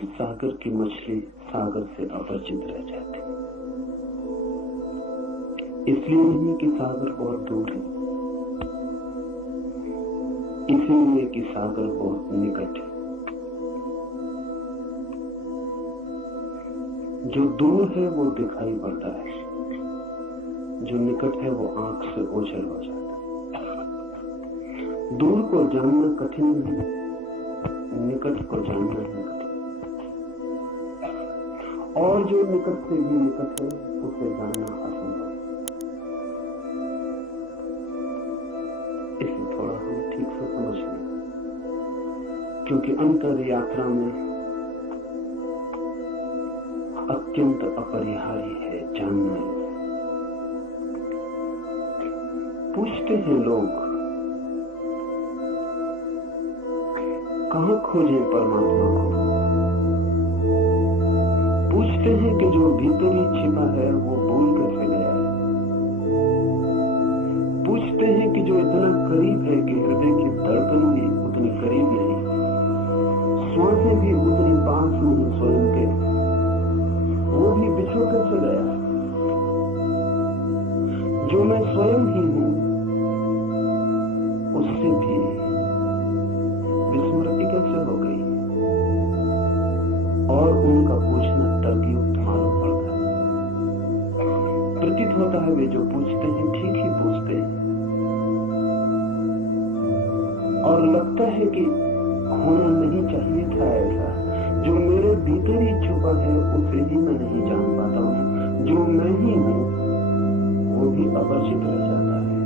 सागर की मछली सागर से अपरिचित रह जाती। इसलिए नहीं कि सागर बहुत दूर है, इसलिए कि सागर बहुत निकट है। जो दूर है वो दिखाई पड़ता है, जो निकट है वो आंख से ओझल हो जाता है। दूर को जानना कठिन नहीं, निकट को जानना ही कठिन। और जो निकट से भी निकट है उसे जानना असंभव। इसे थोड़ा हम ठीक से समझ लें, क्योंकि अंतर यात्रा में अत्यंत अपरिहार्य है जानना। पूछते हैं लोग, कहां खोजें परमात्मा को? पूछते हैं कि जो भीतर ही छिपा है वो भूल कैसे गया है? पूछते हैं कि जो इतना करीब है कि हृदय की धड़कन भी उतनी करीब नहीं, श्वासें भी उतनी पास नहीं स्वयं के, वो भी बिछड़ कैसे गया? जो मैं स्वयं ही हूं उससे भी विस्मृति कैसे हो गई? और उनका पूछना तर्कयुक्त मालूम पड़ता है। प्रतीत होता है वे जो पूछते हैं ठीक ही पूछते हैं, और लगता है कि होना नहीं चाहिए था ऐसा। जो मेरे भीतर ही छुपा है उसे ही मैं नहीं जान पाता हूं। जो मैं ही हूं वो भी अपरिचित रह जाता है।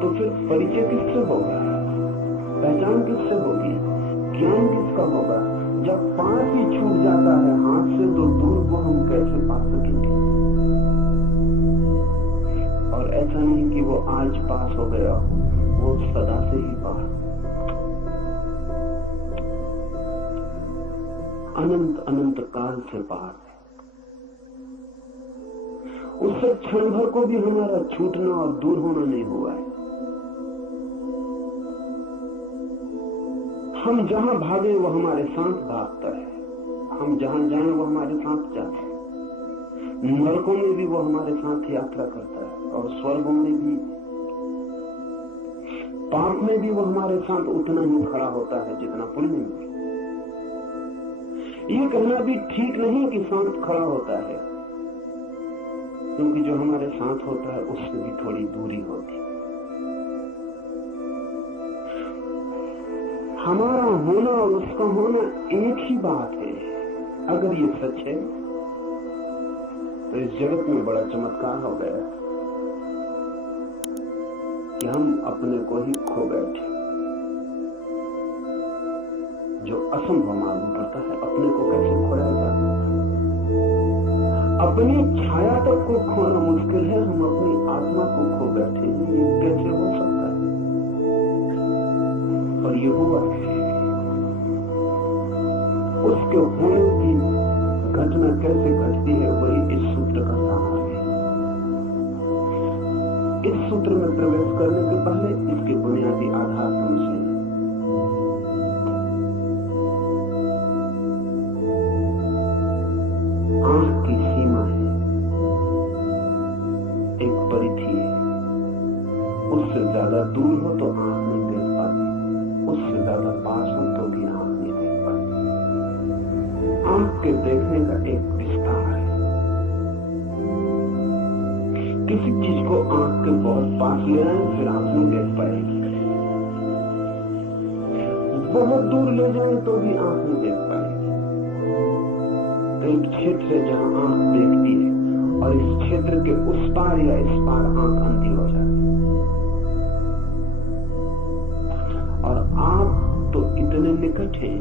तो फिर परिचय किससे होगा? पहचान किससे होगी? ज्ञान किसका होगा? जब पास ही छूट जाता है हाथ से, तो दूर को हम कैसे पा सकेंगे? और ऐसा नहीं कि वो आज पास हो गया, वो सदा से ही पास, अनंत अनंत काल से पार है। उससे क्षण भर को भी हमारा छूटना और दूर होना नहीं हुआ है। हम जहां भागे वो हमारे साथ भागता है, हम जहां जाएं वो हमारे साथ जाता है। नरकों में भी वो हमारे साथ यात्रा करता है, और स्वर्गों में भी, पाप में भी वो हमारे साथ उतना ही खड़ा होता है जितना पुण्य में। ये कहना भी ठीक नहीं कि साथ खड़ा होता है, क्योंकि जो हमारे साथ होता है उससे भी थोड़ी दूरी होती है। हमारा होना और उसका होना एक ही बात है। अगर ये सच है तो इस जगत में बड़ा चमत्कार हो गया कि हम अपने को ही खो बैठे। जो असंभव मालूम पड़ता है, अपने को कैसे खोया जाता है? अपनी छाया तक को खोना मुश्किल है, हम अपनी आत्मा को खो बैठे हैं। ये कैसे हो सकता है? और ये हुआ। उसके होने की घटना कैसे घटती है, वही इस सूत्र का सार है। इस सूत्र में प्रवेश करने के पहले इसके बुनियादी आधार समझ लें। आंख की सीमा है, एक परिधि है। उससे ज्यादा दूर हो तो आंख नहीं देख पाती, उससे ज्यादा पास हो तो भी आंख नहीं देख पाती। आंख के देखने का एक विस्तार है। किसी चीज को आंख के बहुत पास ले आए फिर आंख नहीं देख पाएगी, बहुत दूर ले जाए तो भी आंख नहीं देख पाएगी। एक क्षेत्र है जहां आंख देखती है, और इस क्षेत्र के उस पार या इस पार आंख अंधी हो जाती है। और आप तो इतने निकट हैं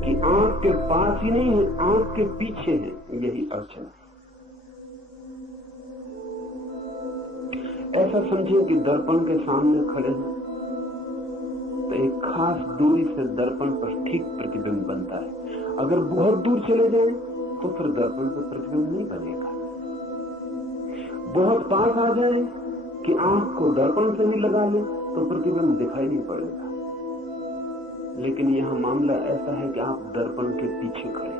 कि आंख के पास ही नहीं है, आंख के पीछे है। यही अड़चन है। ऐसा समझे कि दर्पण के सामने खड़े हैं तो एक खास दूरी से दर्पण पर ठीक प्रतिबिंब बनता है। अगर बहुत दूर चले जाएं तो फिर दर्पण पर प्रतिबिंब नहीं बनेगा। बहुत पास आ जाए कि आंख को दर्पण से ही लगा ले तो प्रतिबिंब दिखाई नहीं पड़ेगा। लेकिन यहां मामला ऐसा है कि आप दर्पण के पीछे खड़े,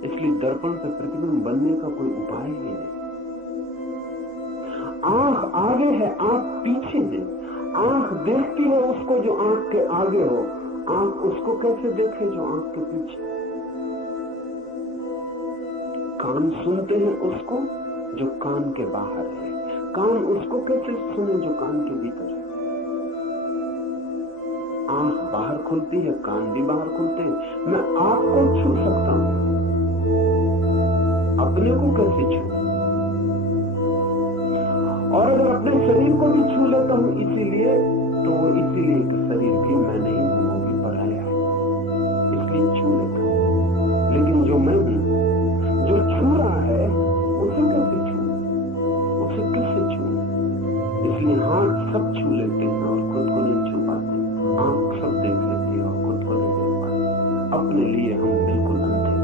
इसलिए दर्पण पर प्रतिबिंब बनने का कोई उपाय ही नहीं। आंख आगे है, आंख पीछे है। आंख देखती है उसको जो आंख के आगे हो, आंख उसको कैसे देखे जो आंख के पीछे। कान सुनते हैं उसको जो कान के बाहर है, कान उसको कैसे सुने जो कान के भीतर है। आंख बाहर खुलती है, कान भी बाहर खुलते हैं। मैं आपको छू सकता हूं, अपने को कैसे छू? और अगर अपने शरीर को भी छू लेता हूं इसीलिए, तो वो इसीलिए कि शरीर भी मैं नहीं हूं, वो भी पराया है, इसलिए छू लेता हूं। लेकिन जो मैं हूं, जो छू रहा है, उसे कैसे छू? उसे किससे छू? इसलिए हाथ सब छू लेते हैं और खुद को नहीं छू पाते। आंख सब देख लेती है और खुद को नहीं देख पाते। अपने लिए हम बिल्कुल अंधे,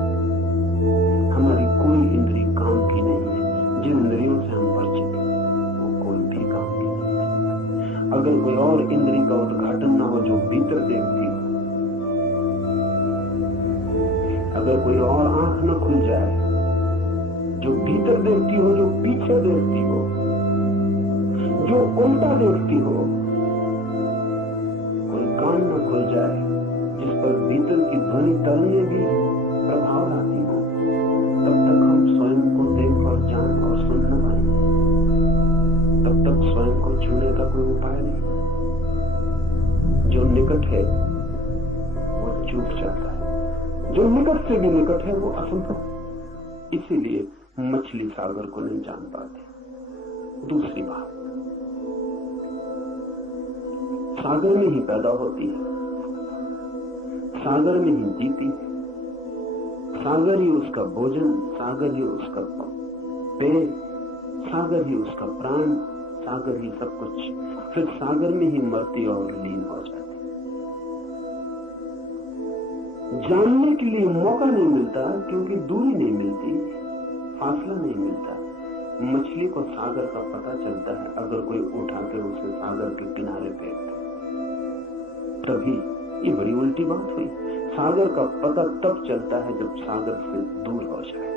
हमारी कोई इंद्री काम की नहीं है। जिन इंद्रियों से हम परिचित हैं वो कोई भी काम की नहीं है। अगर कोई और इंद्री का उद्घाटन ना हो जो भीतर देखती हो, अगर कोई और आंख न खुल जाए जो भीतर देखती हो, जो पीछे देखती हो, जो उल्टा देखती हो, कोई कान न खुल जाए जिस पर भीतर की ध्वनि तरंगे भी प्रभाव लाती हो, तब तक हम स्वयं को देख और जान और सुन न पाएंगे। तब तक स्वयं को छूने का कोई उपाय नहीं। जो निकट है वो चूक जाता है, जो निकट से भी निकट है वो असंभव। इसीलिए मछली सागर को नहीं जान पाते। दूसरी बात, सागर में ही पैदा होती है, सागर में ही जीती है, सागर ही उसका भोजन, सागर ही उसका पेय, सागर ही उसका प्राण, सागर ही सब कुछ। फिर सागर में ही मरती और लीन हो जाती। जानने के लिए मौका नहीं मिलता क्योंकि दूरी नहीं मिलती, फासला नहीं मिलता। मछली को सागर का पता चलता है अगर कोई उठाकर उसे सागर के किनारे फेंक दे, तभी। ये बड़ी उल्टी बात हुई। सागर का पता तब चलता है जब सागर से दूर हो जाए।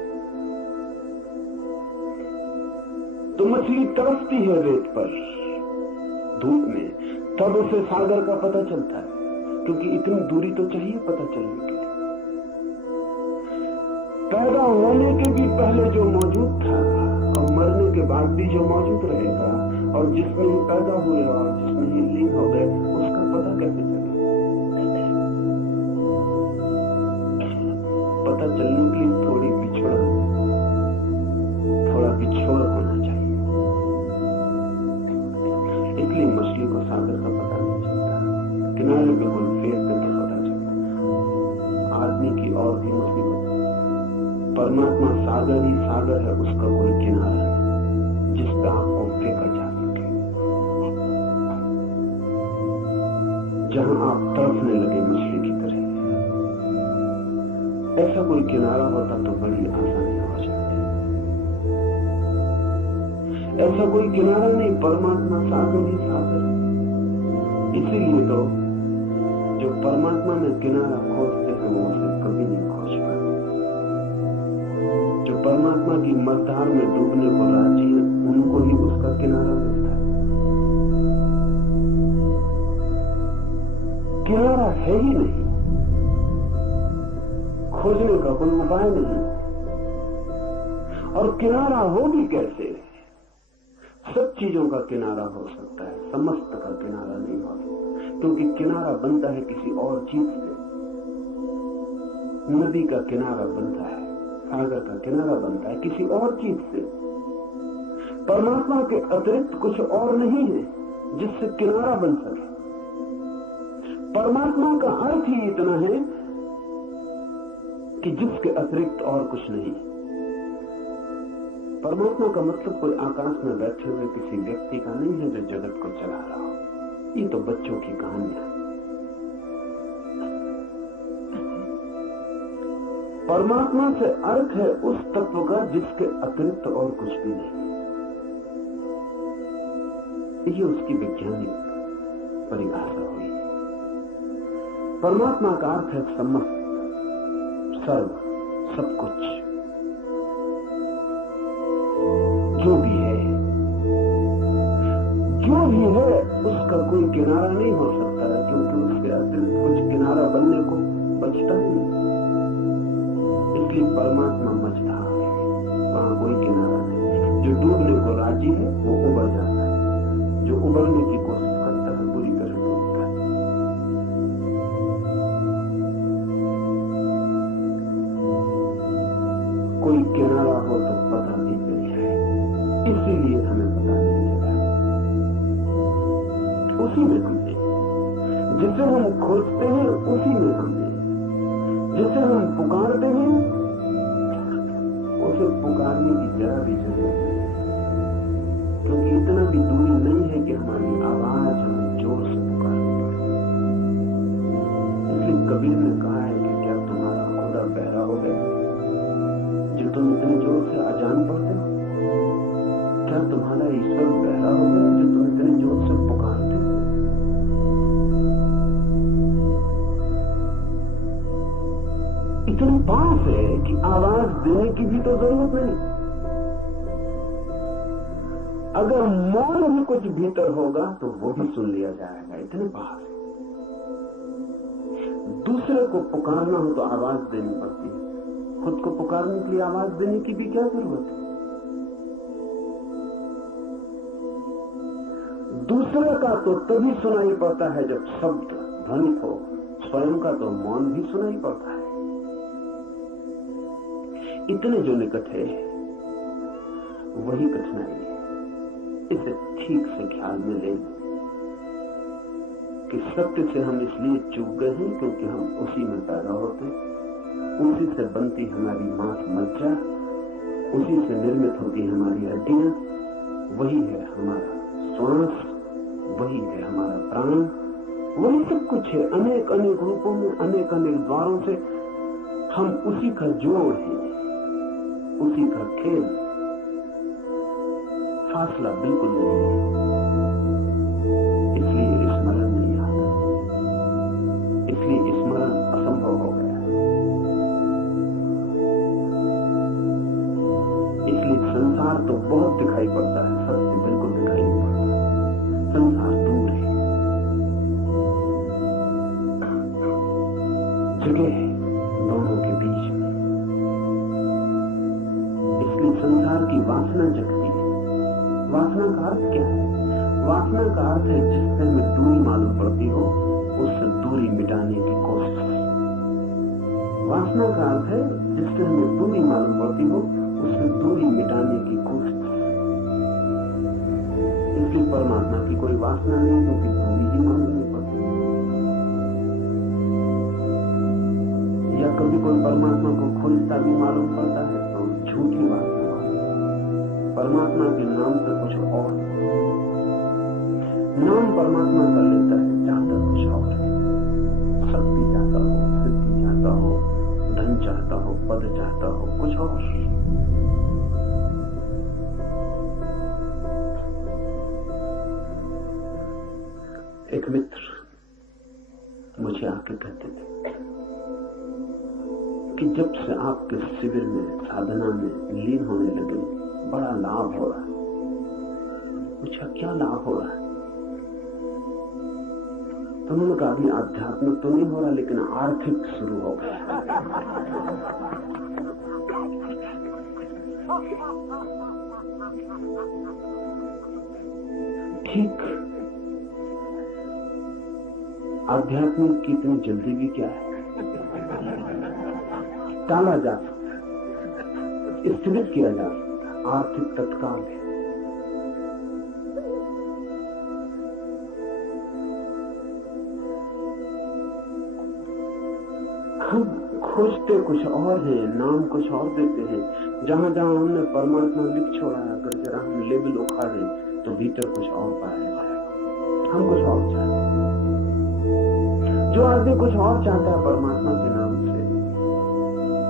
तो मछली तरसती है रेत पर, धूप में, तब उसे सागर का पता चलता है, क्योंकि इतनी दूरी तो चाहिए पता चलने के लिए। पैदा होने के भी पहले जो मौजूद था और मरने के बाद भी जो मौजूद रहेगा, और जिसमें ही पैदा हुए और जिसमें ही लीन हो गए, उसका पता कैसे चले? पता चलने के लिए थोड़ा बिछोड़ होना चाहिए। इसलिए मछली को सागर का पता नहीं चलता, किनारे पे कोई फेंक करके पता चलता। आदमी की और भी मुसीबत, परमात्मा सागर ही सागर है, उसका कोई किनारा नहीं जिस पे आपको फेंका जा सके। जहां आप तड़पने लगे मछली की तरह, ऐसा कोई किनारा होता तो बड़ी आसानी हो जाती। ऐसा कोई किनारा नहीं, परमात्मा सागर ही सागर है। इसीलिए तो जो परमात्मा में किनारा खोजते हैं वो उसे कभी नहीं खोज पाते। जो परमात्मा की मझधार में डूबने को राजी है, उनको ही उसका किनारा मिलता है। किनारा है ही नहीं, खोजने का कोई उपाय नहीं। और किनारा हो भी कैसे? सब चीजों का किनारा हो सकता है, समस्त का किनारा नहीं हो सकता, क्योंकि किनारा बनता है किसी और चीज से। नदी का किनारा बनता है, सागर का किनारा बनता है किसी और चीज से। परमात्मा के अतिरिक्त कुछ और नहीं है जिससे किनारा बन सके। परमात्मा का अर्थ ही इतना है कि जिसके अतिरिक्त और कुछ नहीं। परमात्मा का मतलब कोई आकाश में बैठे हुए किसी व्यक्ति का नहीं है जो जगत को चला रहा हो। ये तो बच्चों की कहानियां। परमात्मा से अर्थ है उस तत्व का जिसके अतिरिक्त और कुछ भी नहीं। ये उसकी वैज्ञानिक परिभाषा हुई। परमात्मा का अर्थ है समस्त, सर्व, सब कुछ, जो भी है उसका कोई किनारा नहीं हो सकता है, क्योंकि उसके अतिरिक्त कुछ किनारा बनने को बचता नहीं। इसलिए परमात्मा मझधार है, वहां कोई किनारा नहीं। जो डूबने को राजी है वो उबर जाता है, जो उबरने की कोशिश करता है बुरी तरह डूबता है। कोई किनारा हो तो पता नहीं चल जाए, इसीलिए हमें पता नहीं चला। उसी में हम हैं, जिसे हम खोजते हैं उसी में हम हैं, जिसे हम पुकारते हैं उसे पुकारने की जरा भी जरूरत नहीं, क्योंकि इतना भी दूरी नहीं है कि हमारी आवाज हमें जोर से पुकारनी पड़े। इसलिए कबीर ने कहा है कि क्या तुम्हारा खुदा बहरा हो गया जो तुम इतने जोर से अजान पढ़ते हो? क्या तुम्हारा ईश्वर बहरा हो गया जो तुम इतने जोर से पुकारते हो? इतने पास है कि आवाज देने की भी तो जरूरत नहीं। अगर मौन भी कुछ भीतर होगा तो वो भी सुन लिया जाएगा, इतने पास है। दूसरे को पुकारना हो तो आवाज देनी पड़ती है, खुद को पुकारने के लिए आवाज देने की भी क्या जरूरत है? दूसरे का तो तभी सुनाई पड़ता है जब शब्द ध्वनित हो, स्वयं का तो मौन भी सुनाई पड़ता है। इतने जो निकट है वही कठिनाई है। इसे ठीक से ख्याल में ले कि सत्य से हम इसलिए चूक गए हैं क्योंकि हम उसी में पैदा होते, उसी से बनती हमारी मांस मज्जा, उसी से निर्मित होती हमारी हड्डियां, वही है हमारा श्वास, वही है हमारा प्राण, वही सब कुछ है। अनेक अनेक रूपों में, अनेक अनेक द्वारों से हम उसी का जोड़ है, उसी का खेल। फासला बिल्कुल नहीं है, इसलिए स्मरण नहीं आता, इसलिए स्मरण असंभव हो गया। इसलिए संसार तो बहुत दिखाई पड़ता है, सत्य बिल्कुल दिखाई नहीं पड़ता। संसार दूर है, जगह है दोनों के बीच में। इसलिए संसार की वासना जगती है। वासना का अर्थ क्या है? वासना का अर्थ है जिससे हमें दूरी मालूम पड़ती हो उससे दूरी मिटाने की कोशिश। वासना का अर्थ है जिससे हमें दूरी मालूम पड़ती हो उससे दूरी मिटाने की कोशिश। इसलिए परमात्मा की कोई वासना नहीं, क्योंकि दूरी ही मालूम नहीं पड़ती। या कभी कोई परमात्मा को खोजता भी मालूम पड़ता है तो झूठी वासना। परमात्मा के नाम से कुछ और नाम परमात्मा का लेता है, चाहता कुछ और है। शक्ति चाहता हो, सिद्धि चाहता हो, धन चाहता हो, पद चाहता हो, कुछ और। एक मित्र मुझे आके कहते थे कि जब से आपके शिविर में, साधना में लीन होने लगे बड़ा लाभ हो रहा है। पूछा क्या लाभ हो रहा है? तो उन्होंने कहा अभी आध्यात्मिक तो नहीं हो रहा लेकिन आर्थिक शुरू हो गया। ठीक, आध्यात्मिक की इतनी जल्दी भी क्या है? टाला जा सकता, स्थगित किया जा सकता। आर्थिक तत्काल है। हम खोजते कुछ और हैं, नाम कुछ और देते हैं। जहां जहां हमने परमात्मा लिख छोड़ा है, अगर जरा हम लेबल उखाड़े तो भीतर कुछ और पाया जाए। हम कुछ और चाहते हैं। जो आदमी कुछ और चाहता है परमात्मा के नाम से,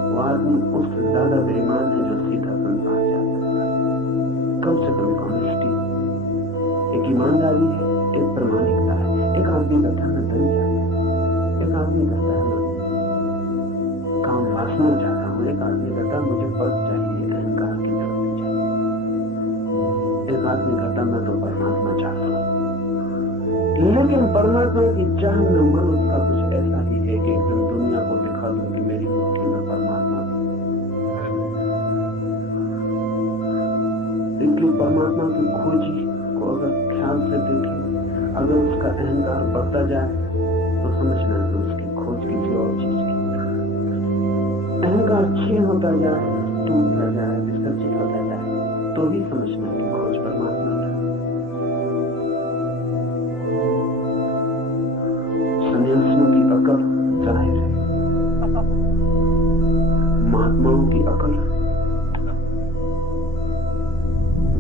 वो आदमी उससे ज्यादा बेईमान है जो सीधा संसार चाहता है। कम से कम ऑनेस्टी, एक ईमानदारी है, एक प्रामाणिकता है। एक आदमी का धन धन चाहता है, एक आदमी पहुंचना चाहता हूँ। एक आदमी कहता मुझे पद चाहिए, अहंकार की तरफ नहीं चाहिए। एक आदमी कहता मैं तो परमात्मा चाहता हूँ। लेकिन परमात्मा की चाह में मन उसका कुछ ऐसा ही है कि एकदम दुनिया को दिखा दूं कि मेरी मुट्ठी में परमात्मा है। इसलिए परमात्मा की खोजी को अगर ख्याल से देखें, अगर उसका अहंकार बढ़ता जाए तो समझना है कि उसकी खोज किसी और चीज की। अहंकार क्षीण होता जाए, टूटता जाए, विसर्जित होता जाए तो ही समझना है कि खोज परमात्मा की। सन्यासियों की अकल जाहिर है, महात्माओं की अकल,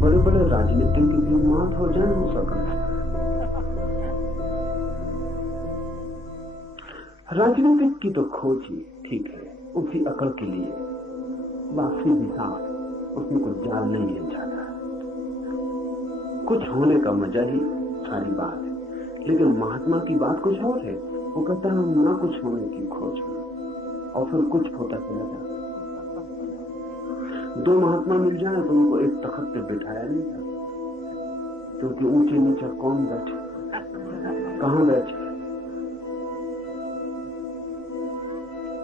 बड़े बड़े राजनीतिक भी मात हो जाए उस अकल से। राजनीतिक की तो खोज ही ठीक है, उसी अकल के लिए वापसी भी साफ, उसमें कुछ जाल नहीं है ज्यादा, कुछ होने का मजा ही सारी बात है। लेकिन महात्मा की बात कुछ और है। वो कहता है ना कुछ होने की खोज में, और फिर कुछ होता चला जाता। दो महात्मा मिल जाए तो उनको एक तख्त पे बिठाया नहीं जाता, क्योंकि ऊंचे नीचे कौन बैठे, कहां बैठे।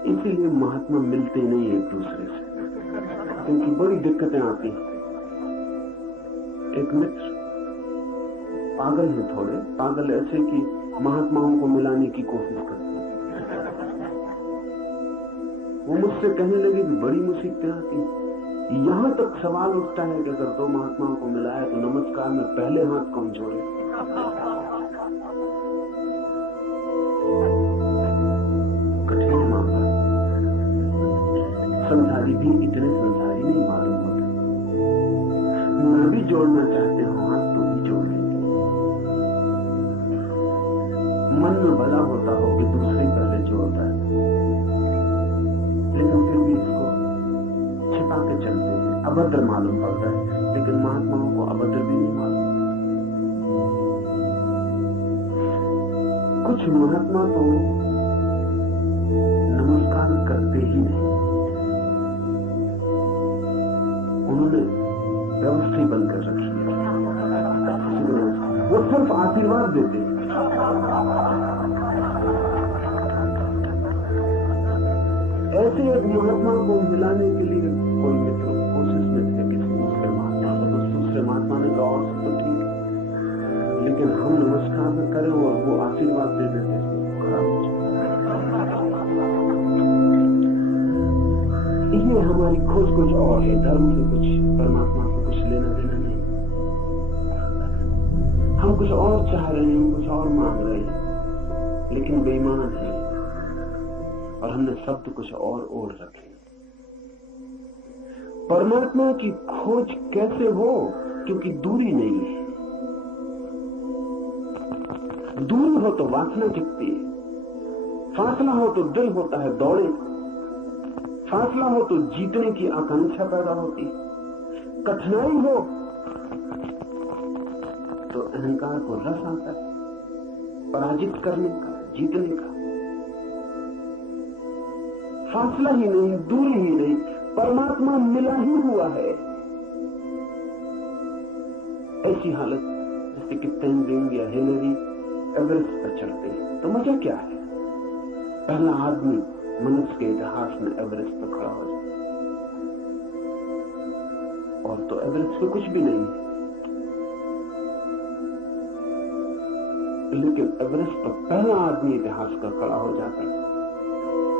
इसीलिए महात्मा मिलते नहीं एक दूसरे से, क्योंकि बड़ी दिक्कतें आती हैं। एक मित्र पागल है, थोड़े पागल ऐसे कि महात्माओं को मिलाने की कोशिश करते हैं। वो मुझसे कहने लगे कि बड़ी मुसीबतें आती हैं। यहां तक सवाल उठता है कि अगर दो महात्माओं को मिलाया तो नमस्कार में पहले हाथ कौन जोड़े। कठिन मामला। संसारी भी इतने संसारी नहीं मालूम होते। मैं भी जोड़ना चाहते हो हाथ तो भी जोड़ लेते। मन में भला होता हो कि दूसरे पहले जोड़ता है, लेकिन फिर भी इसको छिपा के चलते हैं। अभद्र मालूम पड़ता है, लेकिन महात्माओं को अभद्र भी नहीं मालूम। कुछ महात्मा तो नमस्कार करते ही नहीं, उन्होंने व्यवस्था बंद कर रखी है। वो सिर्फ आशीर्वाद देते हैं। ऐसे एक महात्मा को मिलाने के लिए कोई मित्र कोशिश में थे किसी दूसरे महात्मा को, तो दूसरे महात्मा ने कहा और सब ठीक है, लेकिन हम नमस्कार न करें और वो आशीर्वाद दे देते खराब हो जाए। ये हमारी खोज कुछ और है, धर्म से कुछ, परमात्मा से कुछ लेना देना नहीं। हम कुछ और चाह रहे हैं, कुछ और मांग रहे हैं, लेकिन बेईमान है और हमने शब्द कुछ और ओढ़ रखे। परमात्मा की खोज कैसे हो? क्योंकि दूरी नहीं है। दूरी हो तो वासना जगती है, फासला हो तो दिल होता है दौड़े, फासला हो तो जीतने की आकांक्षा पैदा होती, कठिनाई हो तो अहंकार को रस आता है पराजित करने का, जीतने का। फासला ही नहीं, दूरी ही नहीं, परमात्मा मिला ही हुआ है। ऐसी हालत जैसे कि तेनजिंग या हिलरी एवरेस्ट पर चढ़ते हैं तो मजा क्या है? पहला आदमी मनुष्य के इतिहास में एवरेस्ट पर खड़ा हो जाए, और तो एवरेस्ट पे कुछ भी नहीं है, लेकिन एवरेस्ट पर पहला आदमी इतिहास का खड़ा हो जाता है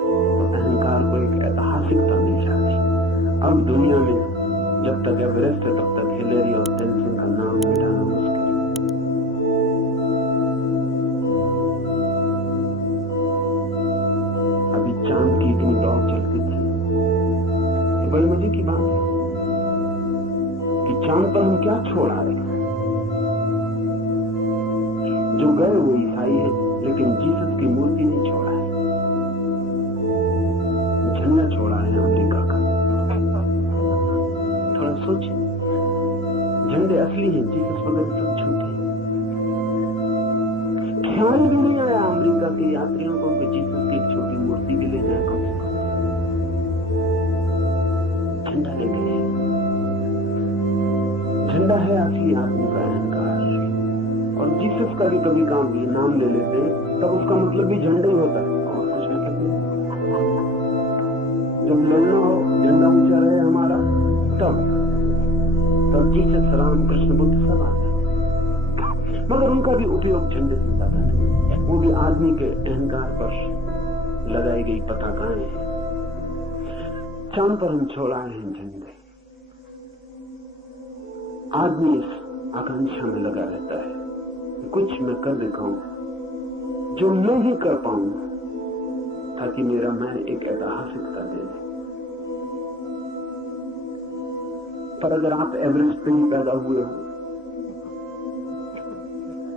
तो अहंकार को एक ऐतिहासिकता मिल जाती है। अब दुनिया में जब तक एवरेस्ट है तब तक हिलरी और तेनजिंग का नाम मिटाना मुश्किल है। अभी चांद की इतनी दौड़ चलती थी, ये बड़ी मजे की बात है कि चांद पर हम क्या छोड़ आए। जो गए वो ईसाई है, लेकिन जीसस की मूर्ति नहीं छोड़ा है, झंडा छोड़ा है अमेरिका का। थोड़ा सोचिए, झंडे असली हैं, जीसस वगैरह सब झूठे हैं। ख्याल भी नहीं आया अमेरिका के यात्रियों को कि जीसस की एक छोटी मूर्ति भी ले जाए कम से कम। असली आदमी का अहंकार। और जीसस का भी कभी काम भी नाम ले लेते हैं तब उसका मतलब भी झंडा ही होता है और कुछ नहीं कहते। जब लड़ना हो, झंडा ऊंचा रहे हमारा, तब जीसस, राम, कृष्ण, बुद्ध सब आ जाते। मगर उनका भी उपयोग झंडे से ज्यादा नहीं, वो भी आदमी के अहंकार पर लगाई गई पताकाएं हैं। चांद पर हम छोड़ाए हैं झंडे। आदमी इस आकांक्षा में लगा रहता है, कुछ मैं कर दिखाऊं जो मैं ही कर पाऊं, ताकि मेरा मैं एक ऐतिहासिकता दे दे। पर अगर आप एवरेस्ट पे ही पैदा हुए हो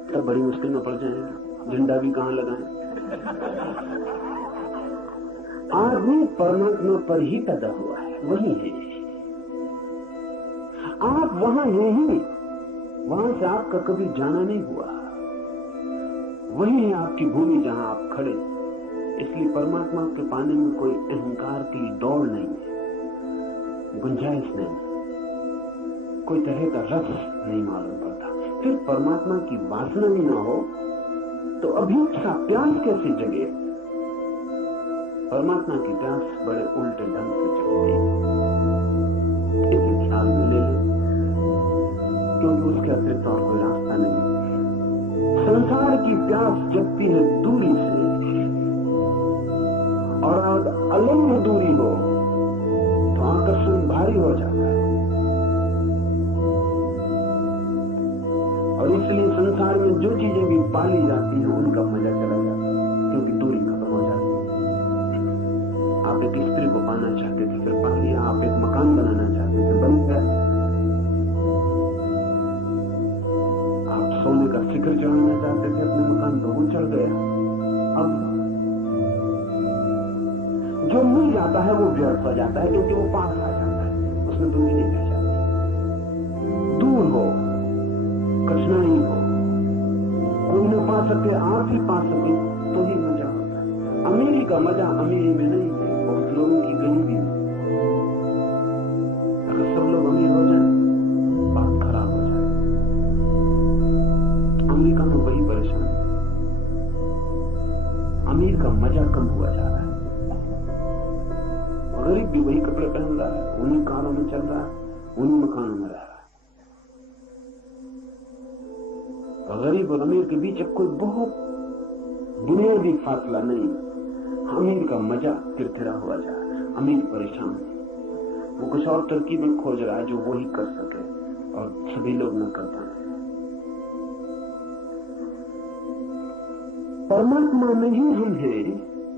तब बड़ी मुश्किल में पड़ जाएगा, झंडा भी कहां लगाएं। आदमी परमात्मा पर ही पैदा हुआ है, वही है। आप वहां हैं ही, वहां से आपका कभी जाना नहीं हुआ। वही है आपकी भूमि जहां आप खड़े। इसलिए परमात्मा के पाने में कोई अहंकार की दौड़ नहीं है, गुंजाइश नहीं, कोई तरह का रस नहीं मालूम पड़ता। फिर परमात्मा की वासना भी ना हो तो अभिप्सा, प्यास कैसे जगे? परमात्मा की प्यास बड़े उल्टे ढंग से जगती है। इसे ख्याल में ले लें, क्योंकि उसके अतिरिक्त और कोई रास्ता नहीं। संसार की प्यास जगती है दूरी से, और अगर अलग दूरी हो तो आकर्षण भारी हो जाता है। और इसलिए संसार में जो चीजें भी पाली जाती हैं उनका मजा चला जाता है, क्योंकि दूरी खत्म हो जाती है। आप एक स्त्री को पाना चाहते थे, फिर पा लिया। आप एक मकान बनाना चाहते थे, बन गया। आप सोने का शिखर चढ़ाना चाहते थे अपने मकान पर, वो चढ़ गया। अब जो मिल जाता है वो व्यर्थ हो जाता है, क्योंकि वो पास आ जाता है, उसमें दूरी नहीं रह जाती। दूर हो, कठिनाई हो, कोई न पा सके, आप ही पा सके तो ही मजा होता है। अमीरी का मजा अमीरी में नहीं है, बहुत लोगों की गरीबी में। अगर सब लोग अमीर हो जाए बात खराब हो जाए। अमेरिका में वही परेशानी, अमीर का मजा कम हुआ जा रहा है, गरीब भी वही कपड़े पहन रहा है, उन्हीं कारों में चल रहा है, उन्हीं मकानों में रह रहा है। गरीब और अमीर के बीच अब कोई बहुत बुनियादी फासला नहीं। अमीर का मजा तिरथिरा हुआ जा रहा है, अमीर परेशान है, वो कुछ और तरकीबें खोज रहा है जो वो ही कर सके और सभी लोग न कर पाए। परमात्मा में ही हम हैं,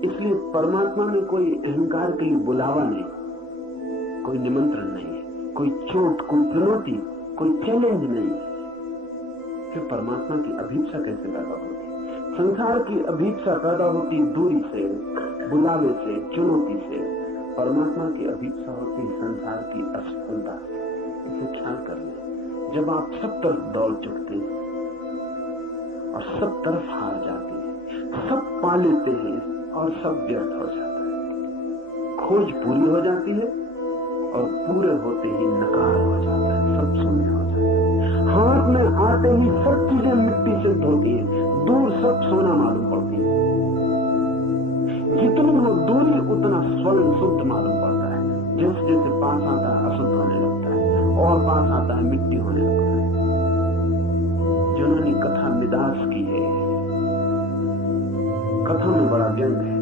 इसलिए परमात्मा में कोई अहंकार के लिए बुलावा नहीं, कोई निमंत्रण नहीं है, कोई चोट, कोई चुनौती, कोई चैलेंज नहीं है। फिर परमात्मा की अभीप्सा कैसे पैदा होती? संसार की अभीप्सा पैदा होती दूरी से, बुलावे से, चुनौती से। परमात्मा की अभीप्सा होती संसार की असफलता से। इसे ख्याल कर ले। जब आप सब तरफ दौड़ चुकते हैं और सब तरफ हार जाते हैं, सब पा लेते हैं और सब व्यर्थ हो जाता है। खोज पूरी हो जाती है और पूरे होते ही नकार हो जाता है, सब शून्य हो जाता है। हाथ में आते ही सब चीजें मिट्टी से धोती हैं, दूर सब सोना मालूम पड़ती है। जितनी हो दूरी उतना स्वर्ण शुद्ध मालूम पड़ता है। जैसे जैसे पास आता है अशुद्ध होने लगता है, और पास आता है मिट्टी होने लगता है। जिन्होंने कथा मिदास की है, कथा में बड़ा व्यंग है।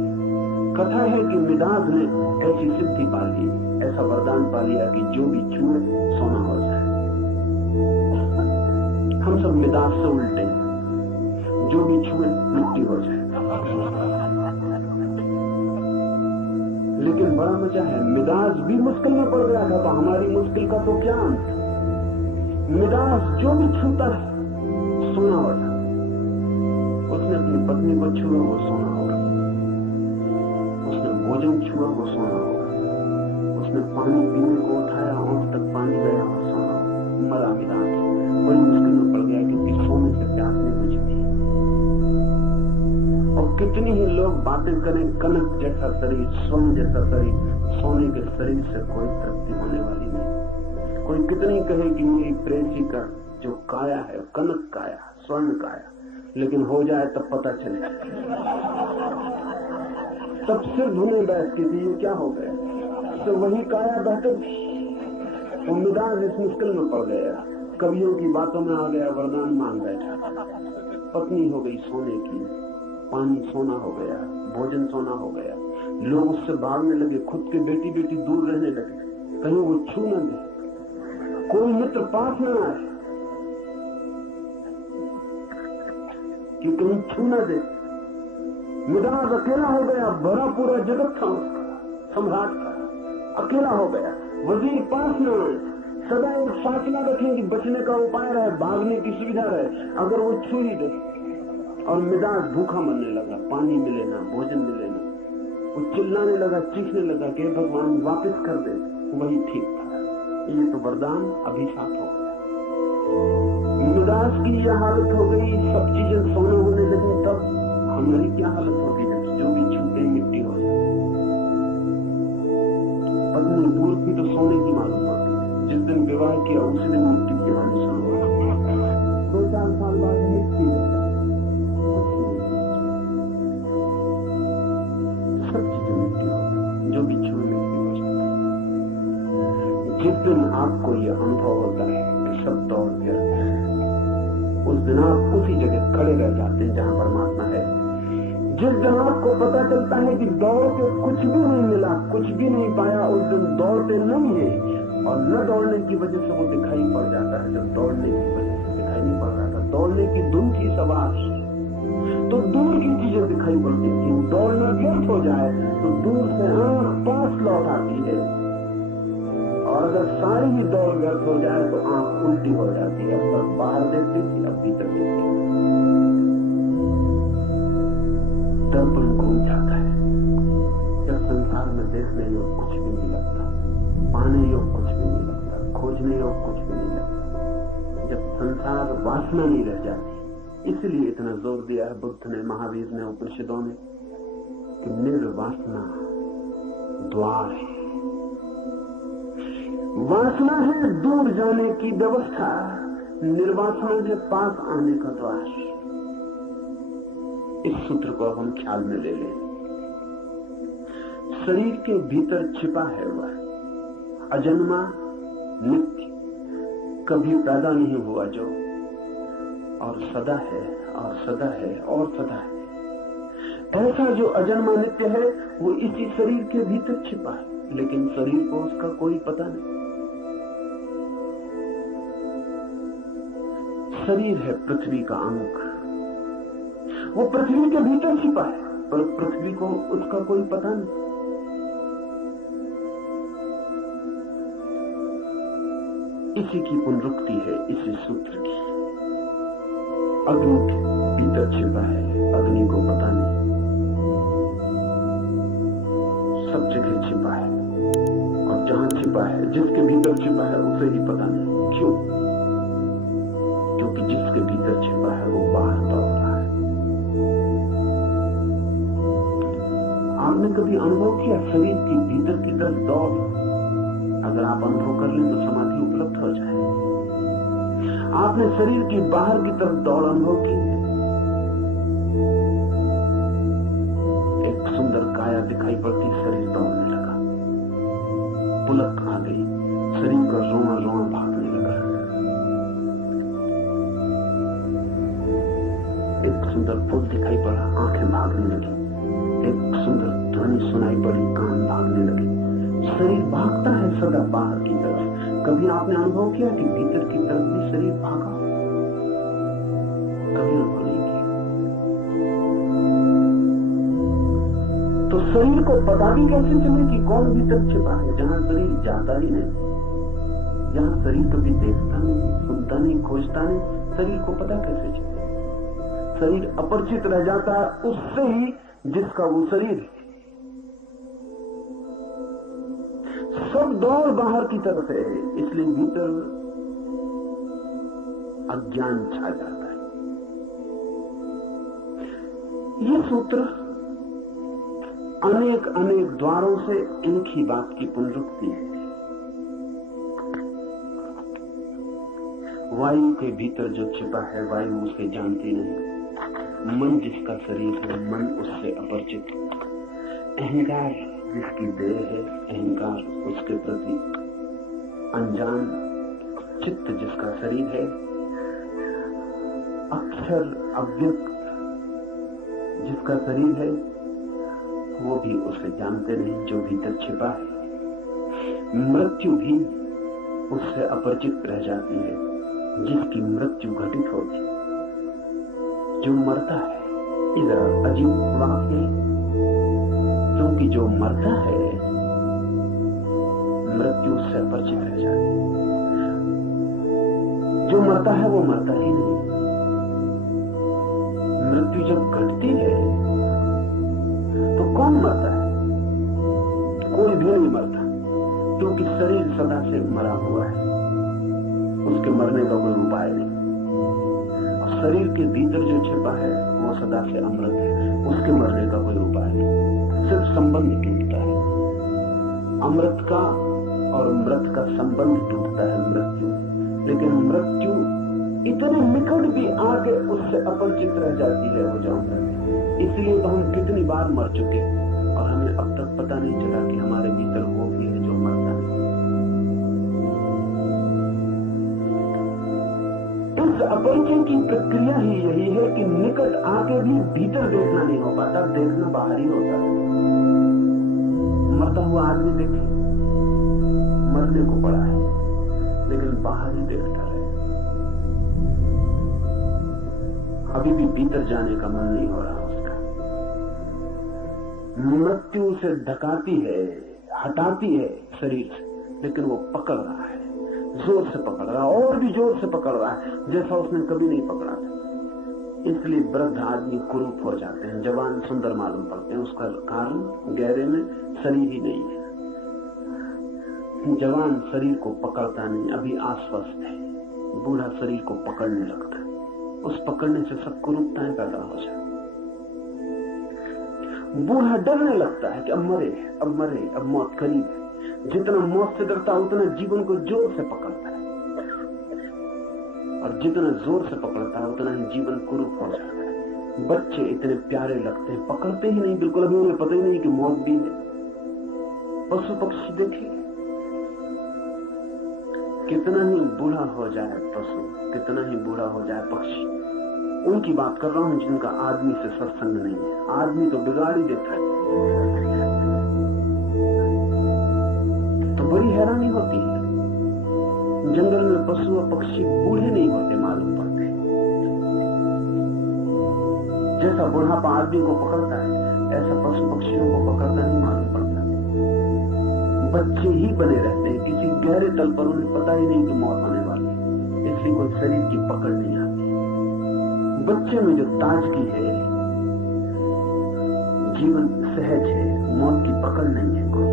कथा है कि मिदास ने ऐसी सिद्धि पा ली, ऐसा वरदान पा लिया कि जो भी छुए सोना हो जाए। हम सब मिदास से उल्टे हैं, जो भी छुए मिट्टी हो जाए। लेकिन बड़ा मजा है, मिदास भी मुश्किल में पड़ गया था, तो हमारी मुश्किल का तो क्या अंत? मिदास जो भी छूता है सोना हो जाता। उसने अपनी पत्नी को छुआ वो सोना होगा, उसने भोजन छुआ वो सोना होगा, उसने पानी पीने को उठाया और तक पानी गया वो सोना होगा। मरा मिदास बड़ी मुश्किल में पड़ गया, क्योंकि सोने से प्यास नहीं बुझती। और कितनी ही लोग बातें करें, कनक जैसा शरीर, स्वर्ण जैसा शरीर, सोने के शरीर से कोई तृप्ति होने वाली नहीं। कोई कितनी कहे कि मेरी प्रेसी का जो काया है, कनक काया, स्वर्ण काया, लेकिन हो जाए तब पता चले, तब सिर धुने बैठ के ये क्या हो गया। तो वही काया बेहतर थी। वो मिजाज इस मुश्किल में पड़ गया, कवियों की बातों में आ गया, वरदान मांग बैठा। पत्नी हो गई सोने की, पानी सोना हो गया, भोजन सोना हो गया, लोग उससे भागने लगे, खुद के बेटी बेटी दूर रहने लगे, कहीं वो छू न दे, कोई मित्र पास न आए कि कहीं छू न दे। मिजाज अकेला हो गया, भरा पूरा जगत था उसका, सम्राट था, अकेला हो गया, वजीर पास न आए, सदा एक फासला रखें कि बचने का उपाय रहे, भागने की सुविधा रहे, अगर वो छू ही दे। और मिजाज भूखा मरने लगा, पानी मिले ना, भोजन मिले ना, वो चिल्लाने लगा, चीखने लगा कि भगवान वापस कर दे। वही ठीक था। ये तो वरदान अभिशाप हो गया। मिजाज की यह हालत हो गई, सब चीजें सोना होने लगी, तब हमारी क्या हालत होगी जब जो भी छूटे मिट्टी हो जाए। पत्नी दूर की तो सोने की मालूम पड़ती, जिस दिन विवाह किया उसी दिन मिट्टी की हालत शुरू हो गई। 2-4 साल बाद मिट्टी सब चीजें मिट्टी हो गई, जो भी छूए मिट्टी हो जाती। जिस दिन आपको यह अनुभव होता है कि सब दौड़ व्यर्थ है, उस दिन आप उसी जगह खड़े रह जाते हैं जहां परमात्मा है। जिस दिन आपको पता चलता है कि दौड़ के कुछ भी नहीं मिला, कुछ भी नहीं पाया, उस दिन दौड़ते नहीं है, और न दौड़ने की वजह से वो दिखाई पड़ जाता है जब दौड़ने की वजह से दिखाई नहीं पड़ रहा था। दौड़ने की धुन थी सवार, तो दूर की चीजें दिखाई पड़ती थी। दौड़ना व्यर्थ हो जाए तो दूर से आंख पास लौट आती है, और अगर सारी ही दौड़ व्यर्थ हो जाए तो आंख उल्टी हो जाती है। अब तक बाहर देखती थी, अब भीतर देखती है। दर्पण घूम जाता है जब संसार में देखने योग कुछ भी नहीं लगता, पाने योग कुछ भी नहीं लगता, खोजने योग कुछ भी नहीं लगता, जब संसार वासना नहीं रह जाती। इसलिए इतना जोर दिया है बुद्ध ने, महावीर ने, उपनिषदों ने कि निर्वासना द्वार है। वासना है दूर जाने की व्यवस्था, निर्वासना है पास आने का द्वार। इस सूत्र को हम ख्याल में ले लें। शरीर के भीतर छिपा है वह अजन्मा, नित्य, कभी पैदा नहीं हुआ जो, और सदा है, और सदा है, और सदा है। ऐसा जो अजन्मा नित्य है वो इसी शरीर के भीतर छिपा है, लेकिन शरीर को उसका कोई पता नहीं। शरीर है पृथ्वी का अंग, वो पृथ्वी के भीतर छिपा है, पर पृथ्वी को उसका कोई पता नहीं। इसी की पुनरुक्ति है इसी सूत्र की। अग्नि के भीतर छिपा है, अग्नि को पता नहीं, सब जगह छिपा है, और जहां छिपा है, जिसके भीतर छिपा है उसे ही पता नहीं। क्यों? क्योंकि जिसके भीतर छिपा है वो बाहर दौड़ रहा है। आपने कभी अनुभव किया शरीर की भीतर की तरफ दौड़? अगर आप अनुभव कर लें तो समाधि उपलब्ध हो जाए। आपने शरीर की बाहर की तरफ दौड़ अनुभव की? एक सुंदर काया दिखाई पड़ती, शरीर दौड़ने लगा, पुलक आ गई, शरीर का रोना रोना भागने लगा। एक सुंदर फूल दिखाई पड़ा, आंखें भागने लगी। एक सुंदर ध्वनि सुनाई पड़ी, कान भागने लगे। शरीर भागता है सदा बाहर की तरफ। कभी आपने अनुभव किया कि भीतर की तरफ भी शरीर भागा? कभी अनुभव नहीं किया। तो शरीर को पता भी कैसे चले कि कौन भीतर छिपा है, जहां शरीर जाता ही नहीं, जहां शरीर कभी देखता नहीं, सुनता नहीं, खोजता नहीं, शरीर को पता कैसे चले? शरीर अपरिचित रह जाता है उससे ही जिसका वो शरीर है। सब दौड़ बाहर की तरफ है, इसलिए भीतर अज्ञान छा जाता है। ये सूत्र अनेक अनेक द्वारों से एक ही बात की पुनरुक्ति है। वायु के भीतर जो छिपा है वायु उसे जानती नहीं। मन जिसका शरीर है मन उससे अपरिचित। अहंकार जिसकी देह है अहंकार उसके प्रति अनजान। चित्त जिसका शरीर है अक्षर अव्यक्त जिसका शरीर है वो भी उसे जानते नहीं जो भीतर छिपा है। मृत्यु भी उससे अपरिचित रह जाती है जिसकी मृत्यु घटित होती। जो मरता है इधर अजीब वाक्य है क्योंकि जो मरता है मृत्यु उससे अपरिचित रह जाती है। जो मरता है वो मरता ही नहीं। मृत्यु जब घटती है तो कौन मरता है? कोई भी नहीं मरता क्योंकि शरीर सदा से मरा हुआ है, उसके मरने का कोई उपाय नहीं। और शरीर के भीतर जो छिपा है वो सदा से अमृत है, उसके मरने का कोई उपाय नहीं। सिर्फ संबंध टूटता है अमृत का और मृत का संबंध टूटता है मृत्यु। लेकिन मृत्यु इतने निकट भी आके उससे अपरिचित रह जाती है वो जो अमृत। इसलिए तो हम कितनी बार मर चुके और हमें अब तक पता नहीं चला कि हमारे भीतर वो भी है जो मरता है। इस अपरिचय की प्रक्रिया ही यही है कि निकट आके भी भीतर देखना नहीं हो पाता, देखना बाहर ही होता है। मरता हुआ आदमी देखे मरने को पड़ा है लेकिन बाहर ही देखता है। अभी भी भीतर जाने का मन नहीं हो रहा उसका। मृत्यु उसे धकाती है हटाती है शरीर से, लेकिन वो पकड़ रहा है, जोर से पकड़ रहा है और भी जोर से पकड़ रहा है जैसा उसने कभी नहीं पकड़ा था। इसलिए वृद्ध आदमी कुरूप हो जाते हैं, जवान सुंदर मालूम पड़ते हैं। उसका कारण गहरे में शरीर ही नहीं है। जवान शरीर को पकड़ता नहीं, अभी आश्वस्त है। बूढ़ा शरीर को पकड़ने लगता है, उस पकड़ने से सब कुरूपताएं पैदा हो जाती। बूढ़ा डरने लगता है कि अब मरे अब मौत करीब है। जितना मौत से डरता है उतना जीवन को जोर से पकड़ता है, और जितना जोर से पकड़ता है उतना ही जीवन कुरूप हो जाता है। बच्चे इतने प्यारे लगते हैं, पकड़ते ही नहीं बिल्कुल, अभी उन्हें पता ही नहीं कि मौत भी है। पशु पक्षी देखिए, कितना ही बूढ़ा हो जाए पशु, कितना ही बूढ़ा हो जाए पक्षी, उनकी बात कर रहा हूं जिनका आदमी से सत्संग नहीं है। आदमी तो बिगाड़ ही देता है। तो बड़ी हैरानी होती है, जंगल में पशु और पक्षी बूढ़े नहीं होते मालूम पड़ते। जैसा बुढ़ापा आदमी को पकड़ता है ऐसा पशु पक्षियों को पकड़ता नहीं मालूम पड़ता। बच्चे ही बने रहते हैं, किसी गहरे तल पर उन्हें पता ही नहीं कि मौत आने वाली है, इसलिए कोई शरीर की पकड़ नहीं आती। बच्चे में जो ताजगी है, जीवन सहज है, मौत की पकड़ नहीं है कोई।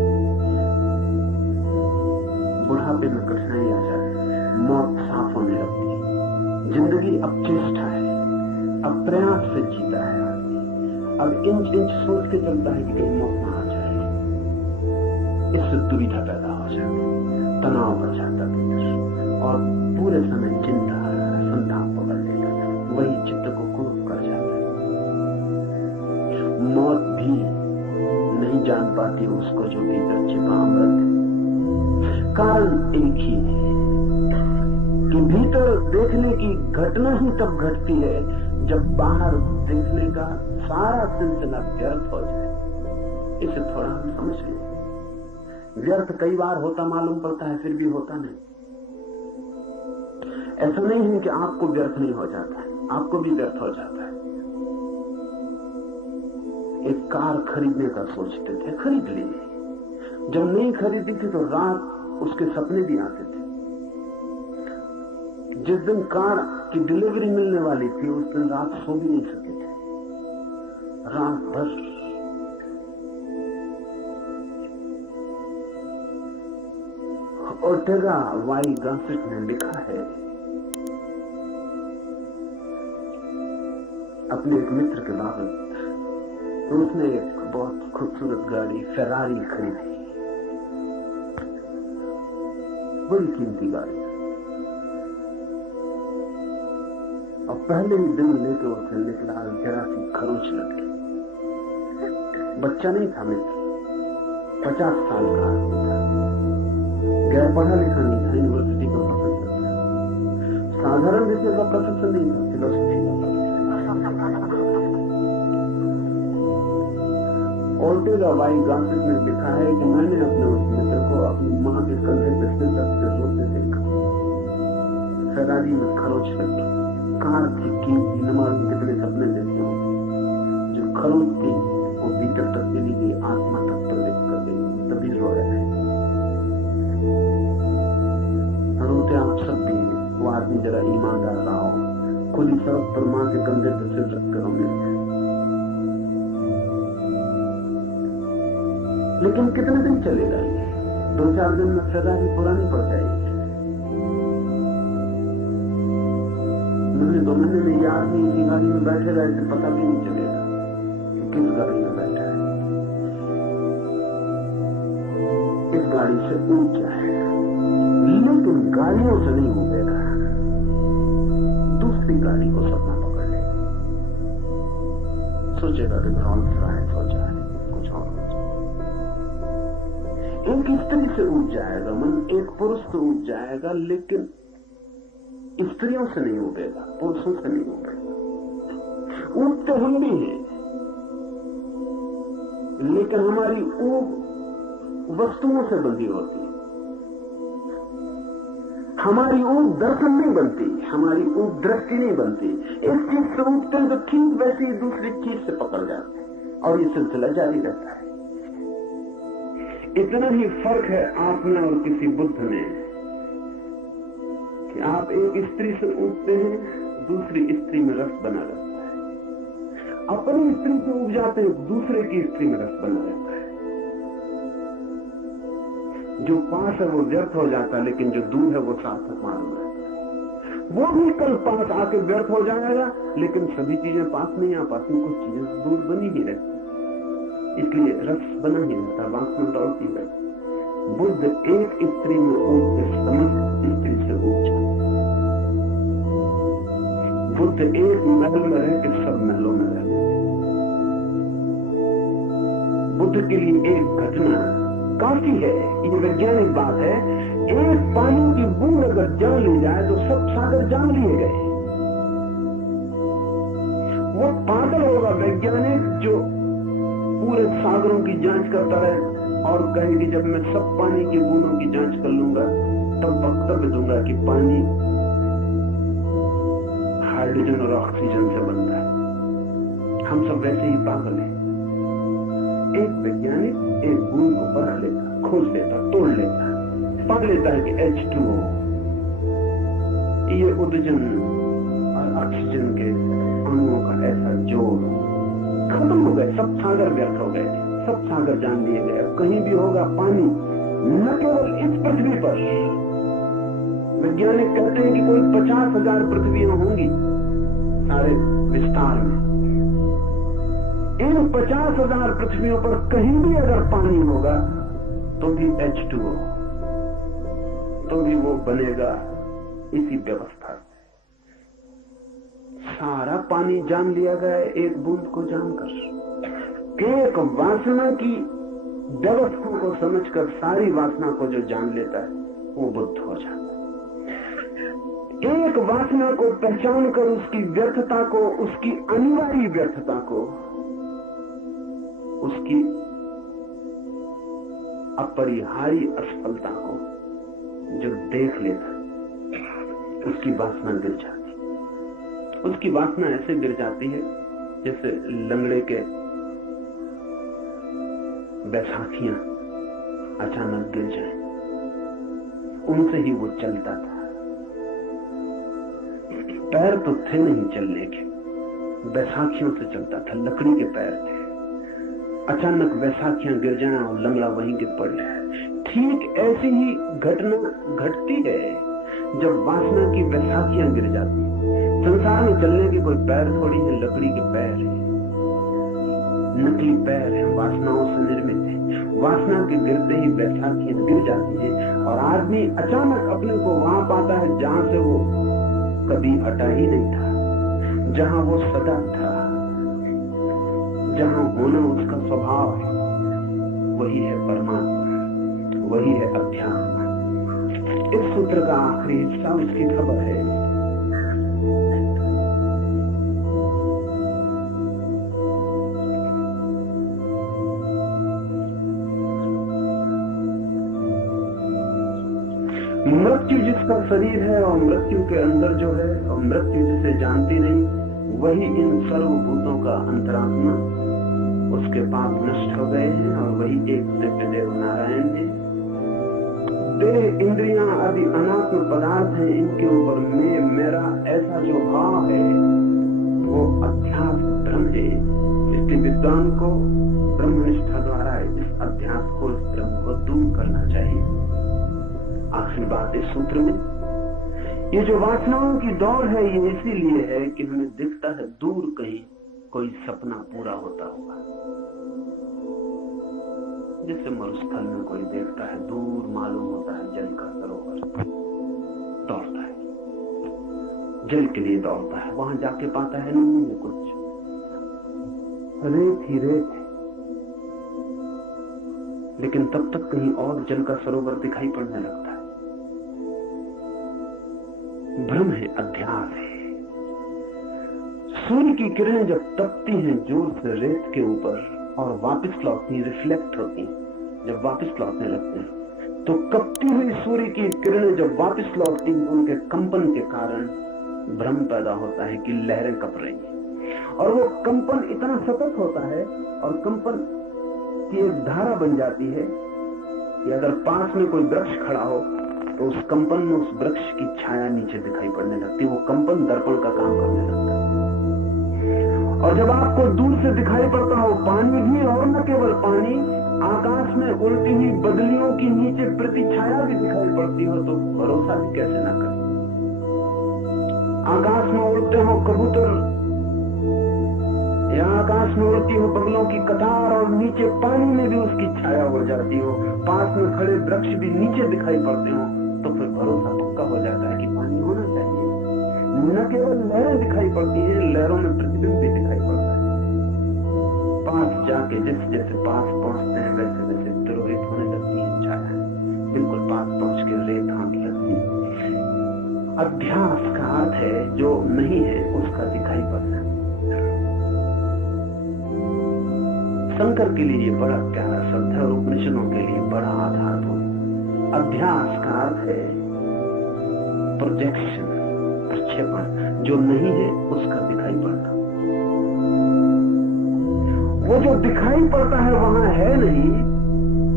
बुढ़ापे में कठिनाई आ जाती है, मौत साफ होने लगती है। जिंदगी अब चेष्टा है, अब प्रयास से जीता है आदमी, अब इंच इंच सोच के चलता है कि कहीं मौत ना आ जाए। इससे दुविधा पैदा हो जाती, तनाव बढ़ जाता भीतर, और पूरे समय चिंता संताप पकड़ लेता, वही चित्त को कुरूप कर जाता है। मौत भी नहीं जान पाती उसको जो भीतर छिपा अमृत है। कारण एक ही है कि भीतर देखने की घटना ही तब घटती है जब बाहर देखने का सारा सिलसिला व्यर्थ हो जाए। इसे थोड़ा हम समझ लें। व्यर्थ कई बार होता मालूम पड़ता है, फिर भी होता नहीं। ऐसा नहीं है कि आपको व्यर्थ नहीं हो जाता है, आपको भी व्यर्थ हो जाता है। एक कार खरीदने का सोचते थे, खरीद ली। जब नहीं खरीदी थी तो रात उसके सपने भी आते थे। जिस दिन कार की डिलीवरी मिलने वाली थी उस दिन रात सो भी नहीं सके थे, रात भर। ओर्टेगा वाई गासिट ने लिखा है, अपने एक मित्र के बाबत, उसने एक बहुत खूबसूरत गाड़ी फेरारी खरीदी, बड़ी कीमती गाड़ी। और पहले ही दिन लेके उसे निकला, जरा सी खरोच लग गई। बच्चा नहीं था मित्र, 50 साल का आदमी था, गैर पढ़ा लिखा नहीं था, यूनिवर्सिटी का प्रोफेसर था, साधारण विषय का प्रोफेसर नहीं था, फिलोसफी का प्रोफेसर। ओर्टेगा वाई गासेट में लिखा है कि मैंने अपने उस मित्र को अपनी मां के कंधे पे सिर रख के रोते देखा। फरारी में खरोच लगी, कार थी कीमती, नमाज कितने सपने देते हो, जो खरोच थी वो भीतर तक चली गई, आत्मा तक प्रवेश कर गई, तभी रोया है। रोते आप सब भी, वो आदमी जरा ईमानदार रहा हो, खुली सड़क पर मां के कंधे पे सिर रख कर रोने। लेकिन कितने दिन चलेगा ये? 2-4 दिन में फरारी पुरानी पड़ जाएगी। मुझे 2 महीने में ये आदमी इसी गाड़ी में बैठेगा, इसे पता भी नहीं चलेगा कि किस गाड़ी में बैठा है। इस गाड़ी से उठ जाएगा, लेकिन गाड़ियों से नहीं उठेगा, दूसरी गाड़ी को सपना पकड़ लेगा। सोचेगा कि रोल्स रॉयस हो जाए, कुछ और हो जाए। एक स्त्री से उठ जाएगा मन, एक पुरुष से उठ जाएगा, लेकिन स्त्रियों से नहीं उठेगा, पुरुषों से नहीं उठेगा। उठते हम भी हैं, लेकिन हमारी ऊब वस्तुओं से बंधी होती है। हमारी ऊब दर्शन नहीं बनती, हमारी ऊब दृष्टि नहीं बनती। एक चीज से उठते हैं तो ठीक वैसे ही दूसरी चीज से पकड़ जाते हैं, और ये सिलसिला जारी रहता है। इतना ही फर्क है आप में और किसी बुद्ध में कि आप एक स्त्री से उठते हैं, दूसरी स्त्री में रस बना रहता है। अपनी स्त्री से उठ जाते हैं, दूसरे की स्त्री में रस बना रहता है। जो पास है वो व्यर्थ हो जाता है, लेकिन जो दूर है वो सार्थक मालूम रहता है। वो भी कल पास आके व्यर्थ हो जाएगा, लेकिन सभी चीजें पास नहीं आ पाती, कुछ चीजें दूर बनी ही रहती, इसलिए रस बना ही रहता, वासना दौड़ती रहती। बुद्ध एक स्त्री में उठते समस्त स्त्री से उठ जाते। बुद्ध एक महल में रह के सब महलों में रहते। बुद्ध के लिए एक घटना काफी है, ये वैज्ञानिक बात है। एक पानी की बूंद अगर जान ली जाए तो सब सागर जान लिए गए। वो पागल होगा वैज्ञानिक जो पूरे सागरों की जांच करता है और कहे कि जब मैं सब पानी की बूंदों की जांच कर लूंगा तब वक्तव्य दूंगा कि पानी हाइड्रोजन और ऑक्सीजन से बनता है। हम सब वैसे ही पागल हैं। एक वैज्ञानिक एक बूंद को परख लेता, खोज लेता, तोड़ लेता, पा लेता है कि H2O ये उदजन और ऑक्सीजन के अणुओं का ऐसा जोड़। खत्म हो गए, सब सागर व्यर्थ हो गए, सब सागर जान लिए गए। कहीं भी होगा पानी, न केवल इस पृथ्वी पर। वैज्ञानिक कहते हैं कि कोई 50,000 पृथ्वियां होंगी सारे विस्तार में। इन 50,000 पृथ्वियों पर कहीं भी अगर पानी होगा तो भी H2O, तो भी वो बनेगा इसी व्यवस्था से। सारा पानी जान लिया गया एक बूंद को जानकर। एक वासना की व्यवस्था को समझकर सारी वासना को जो जान लेता है वो बुद्ध हो जाता है। एक वासना को पहचान कर उसकी व्यर्थता को, उसकी अनिवार्य व्यर्थता को, उसकी अपरिहार्य असफलता को जो देख लेता, उसकी वासना गिर जाती। उसकी वासना ऐसे गिर जाती है जैसे लंगड़े के बैसाखियां अचानक गिर जाएं। उनसे ही वो चलता था, पैर तो थे नहीं चलने के, बैसाखियों से चलता था, लकड़ी के पैर थे। अचानक बैसाखियां गिर जाएं और लंगड़ा वहीं गिर पड़े। ठीक ऐसी ही घटना घटती है जब वासना की बैसाखियां गिर जाती। संसार में चलने के कोई पैर थोड़ी है, लकड़ी के पैर है, नकली पैर है, वासनाओं से निर्मित है। वासना के गिरते ही बैसाखियां गिर जाती है और आदमी अचानक अपने को वहां पाता है जहां से वो कभी हटा ही नहीं था। जहां वो सदा था, जहां होना उसका स्वभाव है, वही है परमात्मा, वही है अध्यात्म। इस सूत्र का आखिरी हिस्सा उसकी खबर है। मृत्यु जिसका शरीर है और मृत्यु के अंदर जो है और मृत्यु जिसे जानती नहीं, वही इन सर्वभूतों का अंतरात्मा, उसके पाप नष्ट हो गए हैं और वही एक दिव्य देव नारायण है। देह इंद्रियां आदि अनात्म पदार्थ हैं, इनके ऊपर मैं मेरा ऐसा जो भाव है वो अध्यास भ्रम है। इसलिए विद्वान को ब्रह्मनिष्ठा द्वारा इस अध्यास को, इस भ्रम को दूर करना चाहिए। आखिरी बात इस सूत्र में, ये जो वासनाओं की दौड़ है ये इसीलिए है कि हमें दिखता है दूर कहीं कोई सपना पूरा होता होगा। जैसे मरुस्थल में कोई देखता है दूर मालूम होता है जल का सरोवर, दौड़ता है, जल के लिए दौड़ता है, वहां जाके पाता है नहीं है कुछ, रेत ही रेत है, लेकिन तब तक कहीं और जल का सरोवर दिखाई पड़ने लगता है। भ्रम है, अध्यास है। सूर्य की किरणें जब तपती हैं जोर से रेत के ऊपर और वापस लौटती, रिफ्लेक्ट होती, जब वापस लौटने लगते हैं तो कपती हुई सूर्य की किरणें जब वापस लौटती हैं, उनके कंपन के कारण भ्रम पैदा होता है कि लहरें कप रही हैं। और वो कंपन इतना सतत होता है और कंपन की एक धारा बन जाती है कि अगर पास में कोई वृक्ष खड़ा हो तो उस कंपन में उस वृक्ष की छाया नीचे दिखाई पड़ने लगती है। वो कंपन दर्पण का काम करने लगता है। और जब आपको दूर से दिखाई पड़ता हो पानी भी, और न केवल पानी, आकाश में उल्टी हुई बदलियों की नीचे प्रति छाया भी दिखाई पड़ती हो, तो भरोसा भी कैसे ना करें। आकाश में उड़ते हो कबूतर या आकाश में उड़ती हो बगलों की कतार और नीचे पानी में भी उसकी छाया हो जाती हो, पास में खड़े वृक्ष भी नीचे दिखाई पड़ते हो, तो फिर भरोसा पक्का हो जाता है कि पानी होना चाहिए। न केवल लहरें दिखाई पड़ती हैं, लहरों में प्रतिबिंब भी दिखाई पड़ता है। पास जाके जैसे जैसे पास पहुंचते हैं वैसे वैसे तिरोहित होने लगती है छाया, बिल्कुल पास पहुंच के रेत हाँक लगती है। अध्यास का अर्थ है जो नहीं है उसका दिखाई पड़ना। शंकर के लिए ये बड़ा प्यारा शब्द है और उपनिषदों के लिए बड़ा आधारभूत। अध्यास का अर्थ है प्रोजेक्शन, प्रक्षेपण, जो नहीं है उसका दिखाई पड़ना। वो जो दिखाई पड़ता है वहां है नहीं,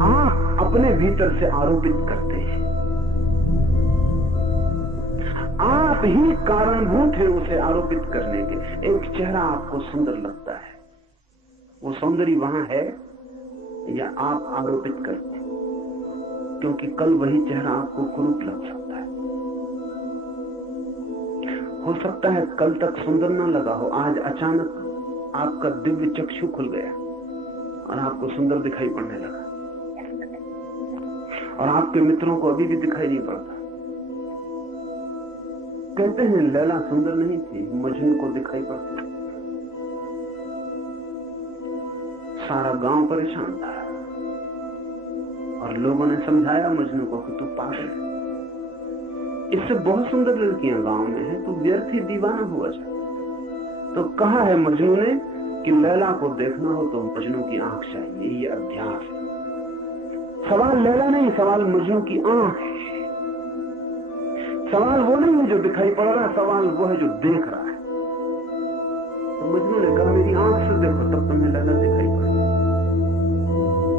आप अपने भीतर से आरोपित करते हैं। आप ही कारणभूत हैं उसे आरोपित करने के। एक चेहरा आपको सुंदर लगता है, वो सौंदर्य वहां है या आप आरोपित करते हैं, क्योंकि कल वही चेहरा आपको कुरूप लग सकता है। हो सकता है कल तक सुंदर ना लगा हो, आज अचानक आपका दिव्य चक्षु खुल गया और आपको सुंदर दिखाई पड़ने लगा, और आपके मित्रों को अभी भी दिखाई नहीं पड़ता। कहते हैं लैला सुंदर नहीं थी, मजनू को दिखाई पड़ती। सारा गांव परेशान था और लोगों ने समझाया मजनू को कि तू पागल है, इससे बहुत सुंदर लड़कियां गांव में हैं, तू व्यर्थ ही दीवाना हुआ जा। तो कहा है मजनू ने कि लैला को देखना हो तो मजनू की आंख चाहिए। ये अध्यास है। सवाल लैला नहीं, सवाल मजनू की आंख है। सवाल वो नहीं है जो दिखाई पड़ रहा है, सवाल वो है जो देख रहा है। तो मजनू ने कहा मेरी आंख से देखो तब तुम्हें लैला दिखाई पड़ेगी।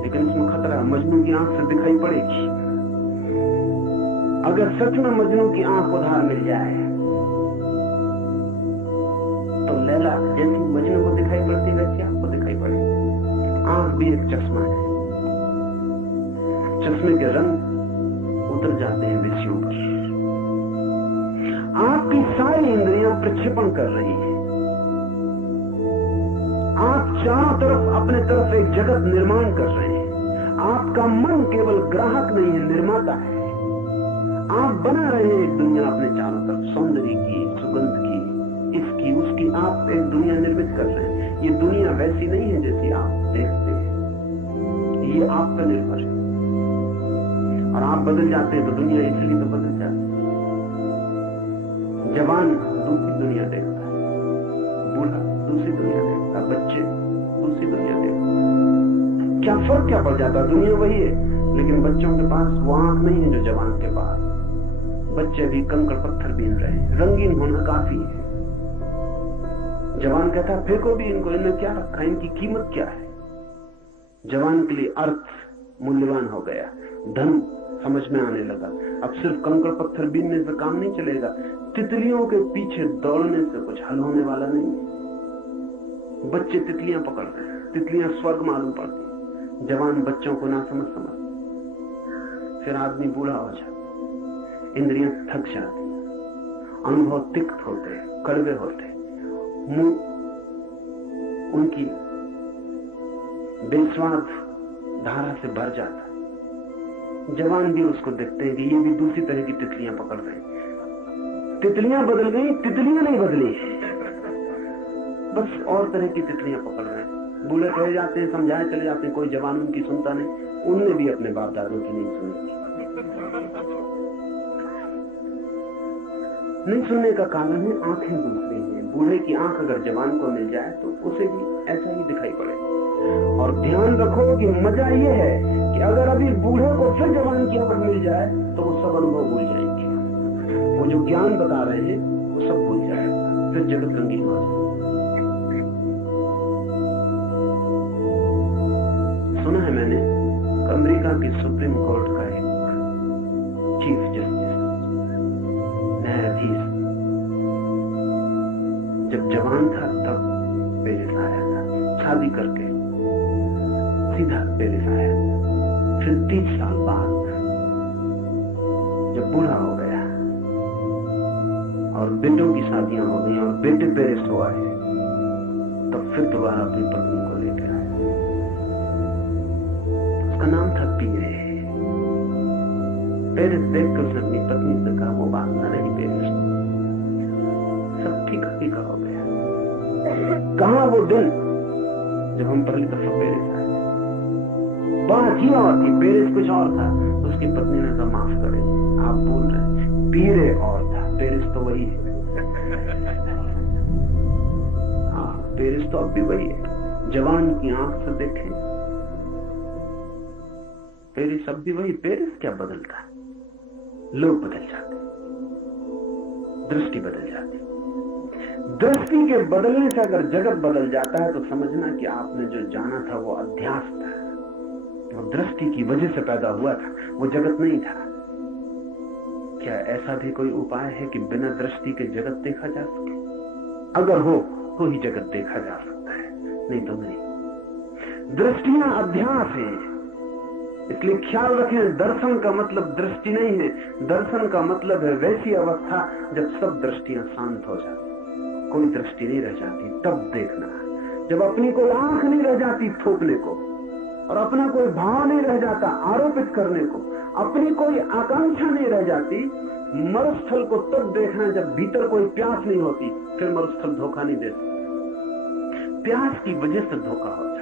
लेकिन इसमें खतरा है, मजनू की आंख से दिखाई पड़ेगी। अगर सच में मजनू की आंख उधार मिल जाए तो लैला जैसी मजनू को दिखाई पड़ती वैसी आपको दिखाई पड़ेगी। आंख भी एक चश्मा है, चश्मे के रंग उतर जाते हैं विषयों पर। आपकी सारी इंद्रियां प्रक्षेपण कर रही हैं। आप चारों तरफ अपने तरफ एक जगत निर्माण कर रहे हैं। आपका मन केवल ग्राहक नहीं है, निर्माता है। आप बना रहे हैं एक दुनिया अपने चारों तरफ, सौंदर्य की, सुगंध की, इसकी उसकी आप एक दुनिया निर्मित कर रहे हैं। ये दुनिया वैसी नहीं है जैसी आप देखते हैं, ये आप पर निर्भर है। और आप बदल जाते हैं तो दुनिया इसलिए तो बदल जाती है। जवान दूसरी दुनिया देखता है, बूढ़ा दूसरी दुनिया देखता है, बच्चे दूसरी दुनिया देखता है। क्या फर्क क्या पड़ जाता है? दुनिया वही है, लेकिन बच्चों के पास वो आंख नहीं है जो जवान के पास। बच्चे भी कंकड़ पत्थर बीन रहे हैं, रंगीन होना काफी है। जवान कहता है फेंको भी इनको, इन्हें क्या रखा, इनकी कीमत क्या है। जवान के लिए अर्थ मूल्यवान हो गया, धन समझ में आने लगा। अब सिर्फ कंकड़ पत्थर बीनने से काम नहीं चलेगा, तितलियों के पीछे दौड़ने से कुछ हल होने वाला नहीं है। बच्चे तितलियां पकड़ रहे हैं, तितलियां स्वर्ग मालूम पड़ती हैं, जवान बच्चों को ना समझ। फिर आदमी बूढ़ा हो जाता, इंद्रियां थक जाती, अनुभव तिक्त होते, कड़वे होते, मुंह उनकी बेस्वाद धारा से भर जाता है। जवान भी उसको देखते हैं कि ये भी दूसरी तरह की तितलियां पकड़ रहे हैं। तितलियां बदल गई, तितलियां नहीं बदली, बस और तरह की तितलियां पकड़ रहे हैं। बूढ़े कहे जाते हैं, समझाए चले जाते हैं, कोई जवान उनकी सुनता नहीं। उनने भी अपने बाप दादों की नहीं सुनी। नहीं सुनने का कारण है आंखें दूसरी हैं। बूढ़े की आंख अगर जवान को मिल जाए तो उसे भी ऐसा ही दिखाई पड़े। और ध्यान रखो कि मजा ये है कि अगर अभी बूढ़े को फिर जवान की आंख मिल जाए तो वो सब अनुभव भूल जाएंगे। वो जो ज्ञान बता रहे हैं वो सब भूल जाएगा, फिर जगत रंगीन हो जाए। सुना है मैंने, अमेरिका की सुप्रीम कोर्ट का एक चीफ जस्टिस, न्यायाधीश, जब जवान था तब पेरिस आया था, शादी करके सीधा पेरिस आया था। फिर 30 साल बाद जब बूढ़ा हो गया और बेटों की शादियां हो गई और बेटे पेरिस हो आए, तब फिर दोबारा अपनी पत्नी को लेकर आया। उसका नाम था पीरे। पेरिस देखकर उसने अपनी पत्नी से कहा, वो बात ना रही पेरिस, सब ठीक हो गया। कहां वो दिन जब हम पहली दफा पेरिस आए? बात ही और थी, पेरिस कुछ और था। उसकी पत्नी ने कहा, माफ करें, आप बोल रहे हैं, पीरे और था, पेरिस तो वही है। हाँ, पेरिस तो अब भी वही है। जवान की आंख से देखें, पेरिस अब भी वही। पेरिस क्या बदलता है? लोग बदल जाते, दृष्टि बदल जाती। दृष्टि के बदलने से अगर जगत बदल जाता है तो समझना कि आपने जो जाना था वो अध्यास था, वो दृष्टि की वजह से पैदा हुआ था, वो जगत नहीं था। क्या ऐसा भी कोई उपाय है कि बिना दृष्टि के जगत देखा जा सके? अगर हो तो ही जगत देखा जा सकता है, नहीं तो नहीं। दृष्टियां अध्यास है, इसलिए ख्याल रखें, दर्शन का मतलब दृष्टि नहीं है। दर्शन का मतलब है वैसी अवस्था जब सब दृष्टियां शांत हो जाती, कोई दृष्टि नहीं रह जाती, तब देखना। जब अपनी कोई आंख नहीं रह जाती थोपने को, और अपना कोई भाव नहीं रह जाता आरोपित करने को, अपनी कोई आकांक्षा नहीं रह जाती, मरुस्थल को तब देखना जब भीतर कोई प्यास नहीं होती। फिर मरुस्थल धोखा नहीं दे सकता, प्यास की वजह से धोखा हो जाता।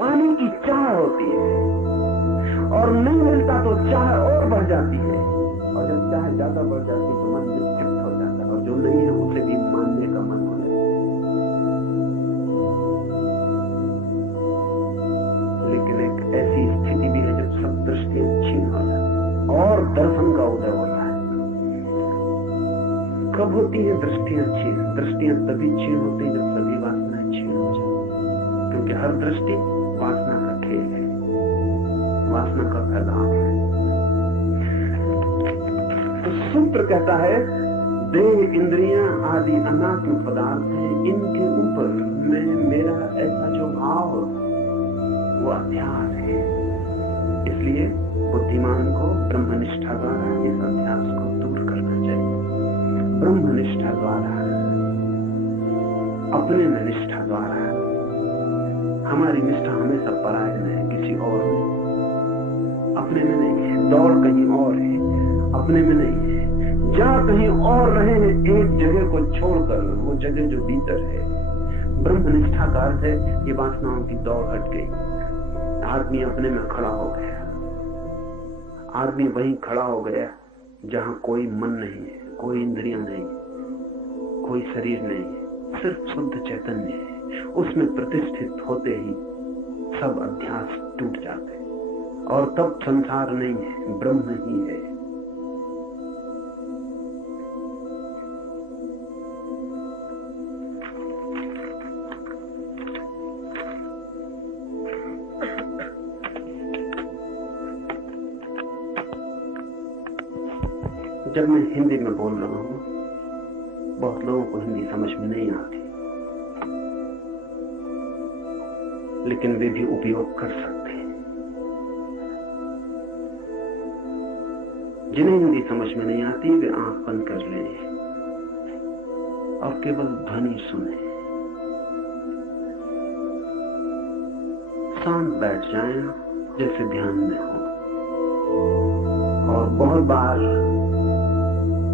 पानी की चाह होती है और नहीं मिलता तो चाह और बढ़ जाती है, और जब चाह ज्यादा बढ़ जाती है तो मन निश्चित हो जाता है, और जो नहीं है उसे भी मानने का मन हो जाता है। लेकिन एक ऐसी स्थिति भी है जब सब दृष्टियां छीन हो जाती और दर्शन का उदय होता है। कब होती है दृष्टियां छीन? दृष्टियां तभी छीन होती है जब सभी वासनाएं छीन हो जाती, क्योंकि हर दृष्टि वासना का खेल है, वासना का फैलाव है। तो सूत्र कहता है, देह इंद्रियां आदि अनात्म पदार्थ हैं, इनके ऊपर मैं मेरा ऐसा जो भाव वो अध्यास है। इसलिए बुद्धिमान को ब्रह्मनिष्ठा द्वारा इस अध्यास को दूर करना चाहिए। ब्रह्मनिष्ठा द्वारा, अपने में निष्ठा द्वारा। हमारी निष्ठा हमेशा परायण है, किसी और में, अपने में नहीं है। दौड़ कहीं और है, अपने में नहीं है। जहां कहीं और रहे हैं एक जगह को छोड़कर, वो जगह जो भीतर है। ब्रह्मनिष्ठा का अर्थ है ये वासनाओं की दौड़ हट गई, आदमी अपने में खड़ा हो गया। आदमी वहीं खड़ा हो गया जहां कोई मन नहीं है, कोई इंद्रियां नहीं, कोई शरीर नहीं है, सिर्फ शुद्ध चैतन्य है। उसमें प्रतिष्ठित होते ही सब अध्यास टूट जाते और तब संसार नहीं है, ब्रह्म ही है। जब मैं हिंदी में बोल रहा हूं, बहुत लोगों को हिंदी समझ में नहीं आती, लेकिन वे भी उपयोग कर सकते हैं। जिन्हें हिंदी समझ में नहीं आती वे आंख बंद कर लें और केवल ध्वनि सुने। शांत बैठ जाएं जैसे ध्यान में हो, और बहुत बार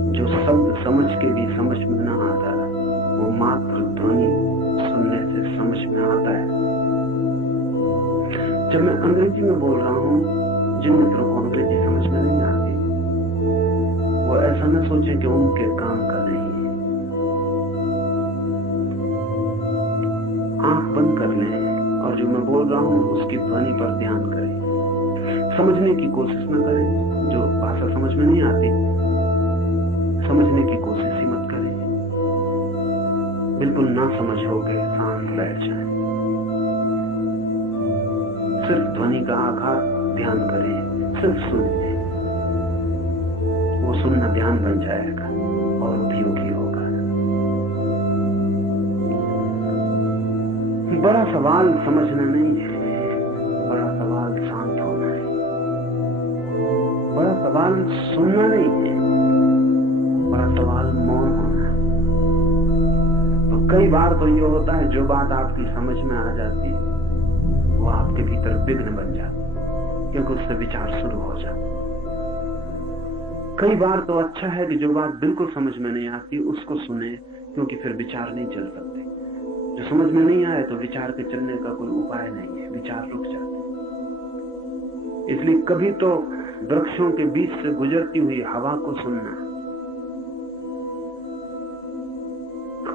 जो शब्द समझ के भी समझ में ना आता, वो मात्र ध्वनि सुनने से समझ में आता है। जब मैं अंग्रेजी में बोल रहा हूं, जिन मित्रों को अंग्रेजी समझ में नहीं आती, वो ऐसा न सोचें कि उनके काम का नहीं है। आंख बंद कर लें और जो मैं बोल रहा हूं उसकी ध्वनि पर ध्यान करें। समझने की कोशिश न करें, जो भाषा समझ में नहीं आती समझने की कोशिश ही मत करें। बिल्कुल ना समझ हो गए शांत बैठ जाएं, सिर्फ ध्वनि का आघात ध्यान करें, सिर्फ सुनिए। वो सुनना ध्यान बन जाएगा और उपयोगी होगा। बड़ा सवाल समझना नहीं है, बड़ा सवाल शांत होना है। बड़ा सवाल सुनना नहीं है, बड़ा सवाल मौन होना है। तो कई बार तो ये होता है, जो बात आपकी समझ में आ जाती है वो आपके भीतर विघ्न बन जाती है, क्योंकि उससे विचार शुरू हो जाता है। कई बार तो अच्छा है कि जो बात बिल्कुल समझ में नहीं आती उसको सुने, क्योंकि फिर विचार नहीं चल सकते। जो समझ में नहीं आए तो विचार के चलने का कोई उपाय नहीं है, विचार रुक जाते। इसलिए कभी तो वृक्षों के बीच से गुजरती हुई हवा को सुनना,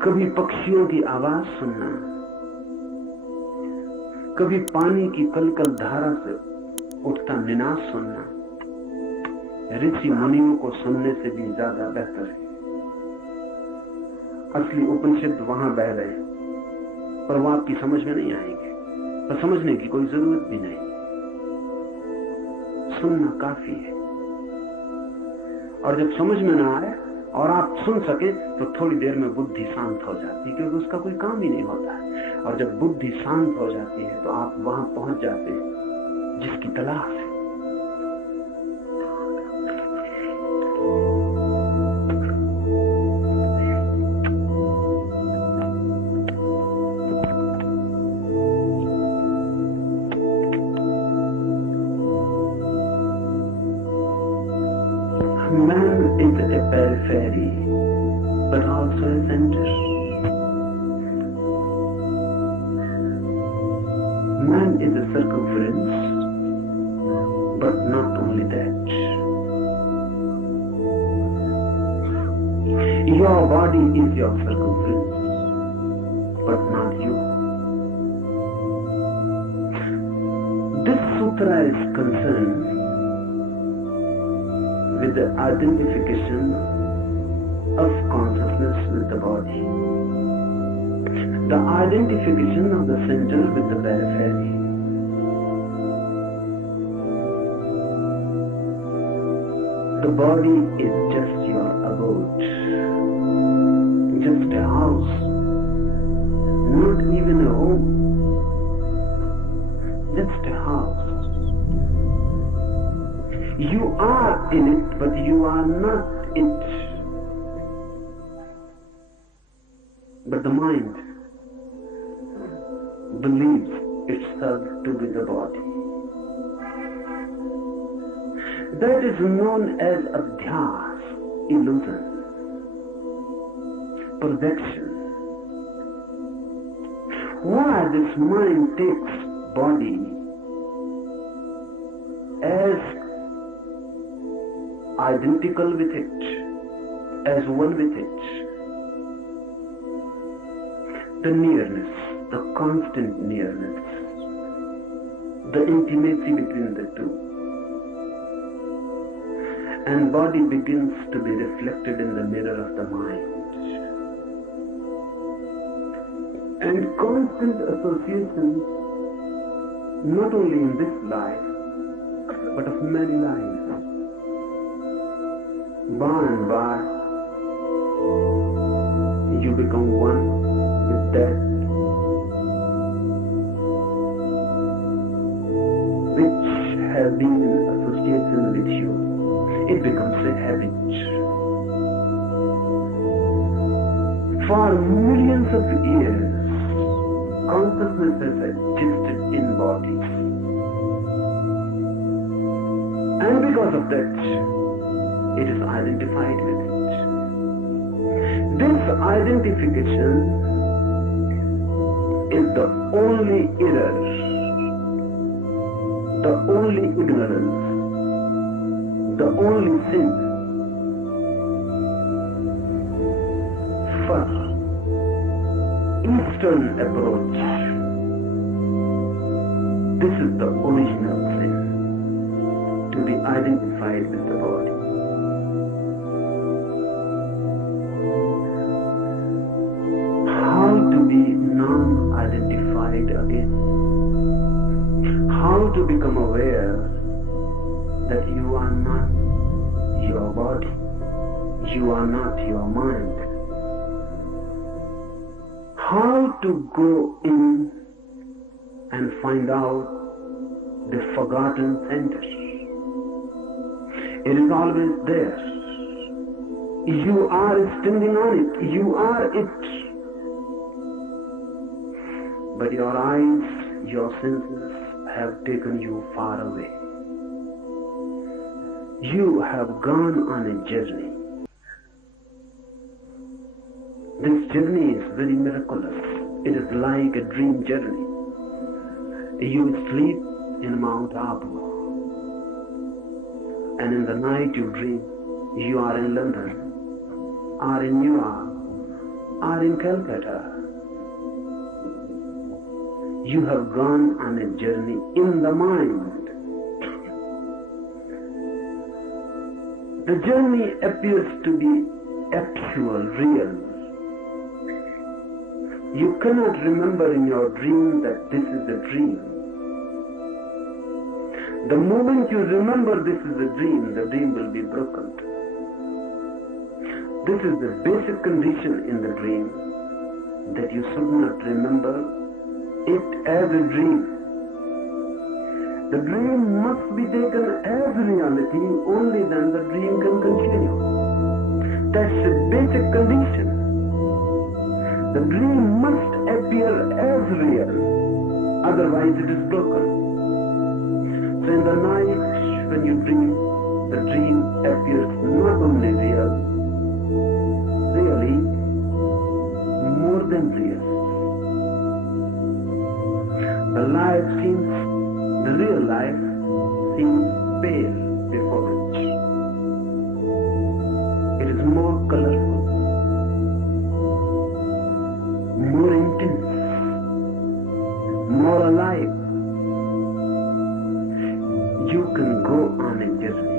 कभी पक्षियों की आवाज सुनना, कभी पानी की कलकल धारा से उठता निनाद सुनना, ऋषि मुनियों को सुनने से भी ज्यादा बेहतर है। असली उपनिषद वहां बह रहे हैं, पर वो आपकी समझ में नहीं आएंगे, पर समझने की कोई जरूरत भी नहीं, सुनना काफी है। और जब समझ में ना आए और आप सुन सके तो थोड़ी देर में बुद्धि शांत हो जाती है, क्योंकि उसका कोई काम ही नहीं होता है। और जब बुद्धि शांत हो जाती है तो आप वहां पहुंच जाते हैं जिसकी तलाश है। Man is a periphery, but also a center. Man is a circumference, but not only that. Your body is your circumference, but not you. This sutra is concerned with the identification of consciousness with the body, the identification of the center with the periphery. The body is just your abode, just a house, not even a home, just a house. You are in it, but you are not it. But the mind believes itself to be the body. That is known as adhyas. illusion, projection. Why this mind takes body as identical with it, as one with it. The nearness, the constant nearness, the intimacy between the two. And body begins to be reflected in the mirror of the mind. And constant association, not only in this life, but of many lives. By and by, you become one with death, which has been in association with you. It becomes a habit. For millions of years, consciousness has existed in bodies. And because of that, it is identified with it. This identification is the only error, the only ignorance, the only sin. For Eastern approach, this is the original sin, to be identified with the body. How to be non-identified again? How to become aware that you are not your body, you are not your mind. How to go in and find out the forgotten center. It is always there. You are standing on it, you are it. But your eyes, your senses have taken you far away. You have gone on a journey. This journey is very miraculous. It is like a dream journey. You sleep in Mount Abu, and in the night you dream you are in London, or in New York, or in Calcutta. You have gone on a journey in the mind. The journey appears to be actual, real. You cannot remember in your dream that this is a dream. The moment you remember this is a dream, the dream will be broken. This is the basic condition in the dream, that you should not remember it as a dream. The dream must be taken as reality, only then the dream can continue. That's the basic condition. The dream must appear as real, otherwise it is broken. So in the night when you dream, the dream appears not only real, really more than real. The real life seems pale before it. It is more colorful, more intense, more alive. You can go on a journey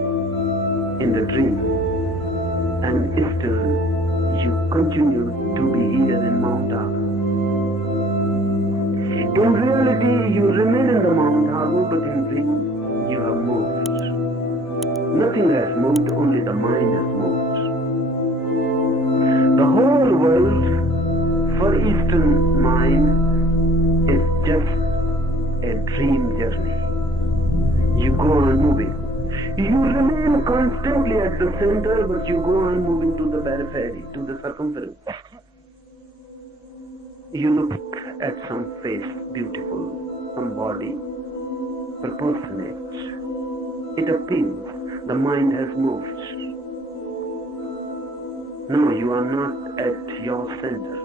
in the dream, and still you continue to be here in Mount Abu. In reality, you remain in the Mount Abu, but in dream you have moved. Nothing has moved, only the mind has moved. The whole world, for Eastern mind, is just a dream journey. You go on moving. You remain constantly at the center, but you go on moving to the periphery, to the circumference. You look at some face, beautiful, some body, proportionate. It appeals. The mind has moved. No, you are not at your center.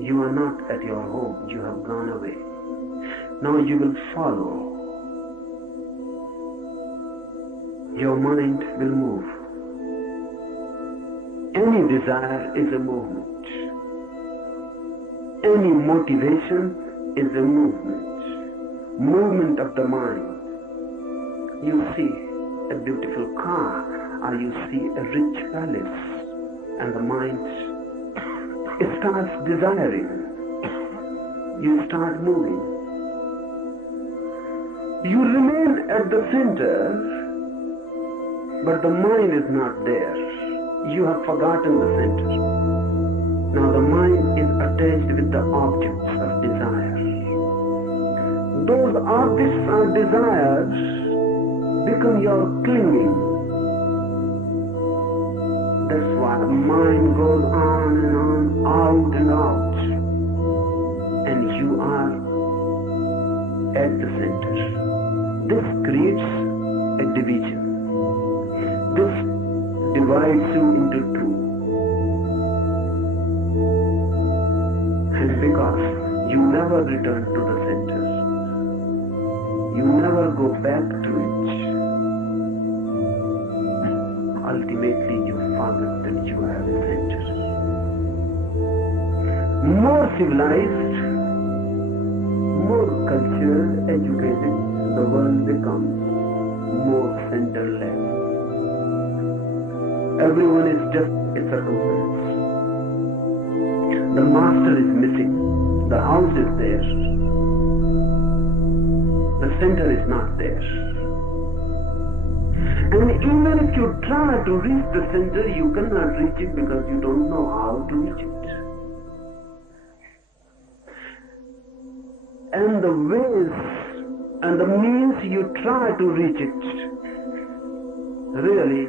You are not at your home. You have gone away. Now you will follow. Your mind will move. Any desire is a movement. Any motivation is a movement. Movement of the mind. You see a beautiful car, or you see a rich palace, and the mind starts desiring. You start moving. You remain at the center, but the mind is not there. You have forgotten the center. Now the mind is attached with the objects of desire. Those objects or desires become your clinging. That's why the mind goes on and on, out and out. And you are at the center. This creates a division. This divides you into two. And because you never return to the center, you never go back to it, ultimately you forget that you have a center. More civilized, more cultured, educated, the world becomes more center-less. Everyone is just a circumference. The master is missing. The house is there. The center is not there. And even if you try to reach the center, you cannot reach it because you don't know how to reach it. And the ways and the means you try to reach it really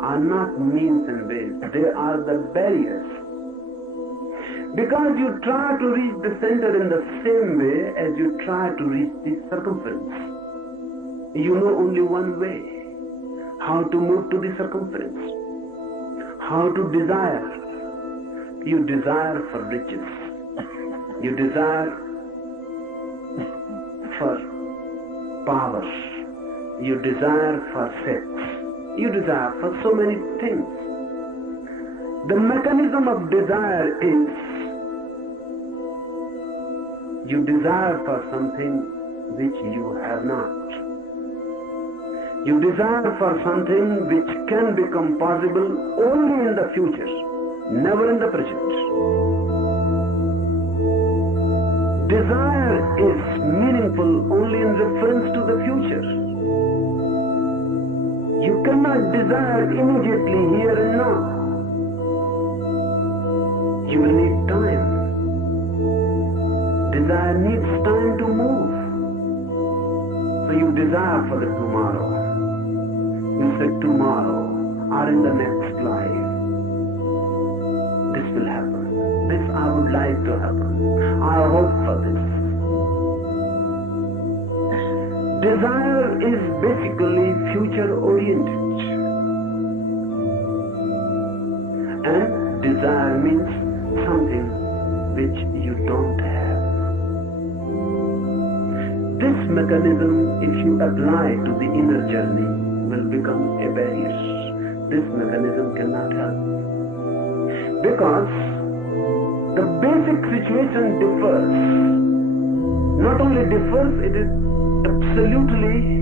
are not means and ways. They are the barriers. Because you try to reach the center in the same way as you try to reach the circumference. You know only one way. How to move to the circumference. How to desire. You desire for riches. You desire for power. You desire for sex. You desire for so many things. The mechanism of desire is you desire for something which you have not. You desire for something which can become possible only in the future, never in the present. Desire is meaningful only in reference to the future. You cannot desire immediately here and now. You will need time. Desire needs time to move. So you desire for the tomorrow. You say tomorrow or in the next life. This will happen. This I would like to happen. I hope for this. Desire is basically future oriented. And desire means something which you don't have. This mechanism, if you apply to the inner journey, will become a barrier. This mechanism cannot help. Because the basic situation differs. Not only differs, it is absolutely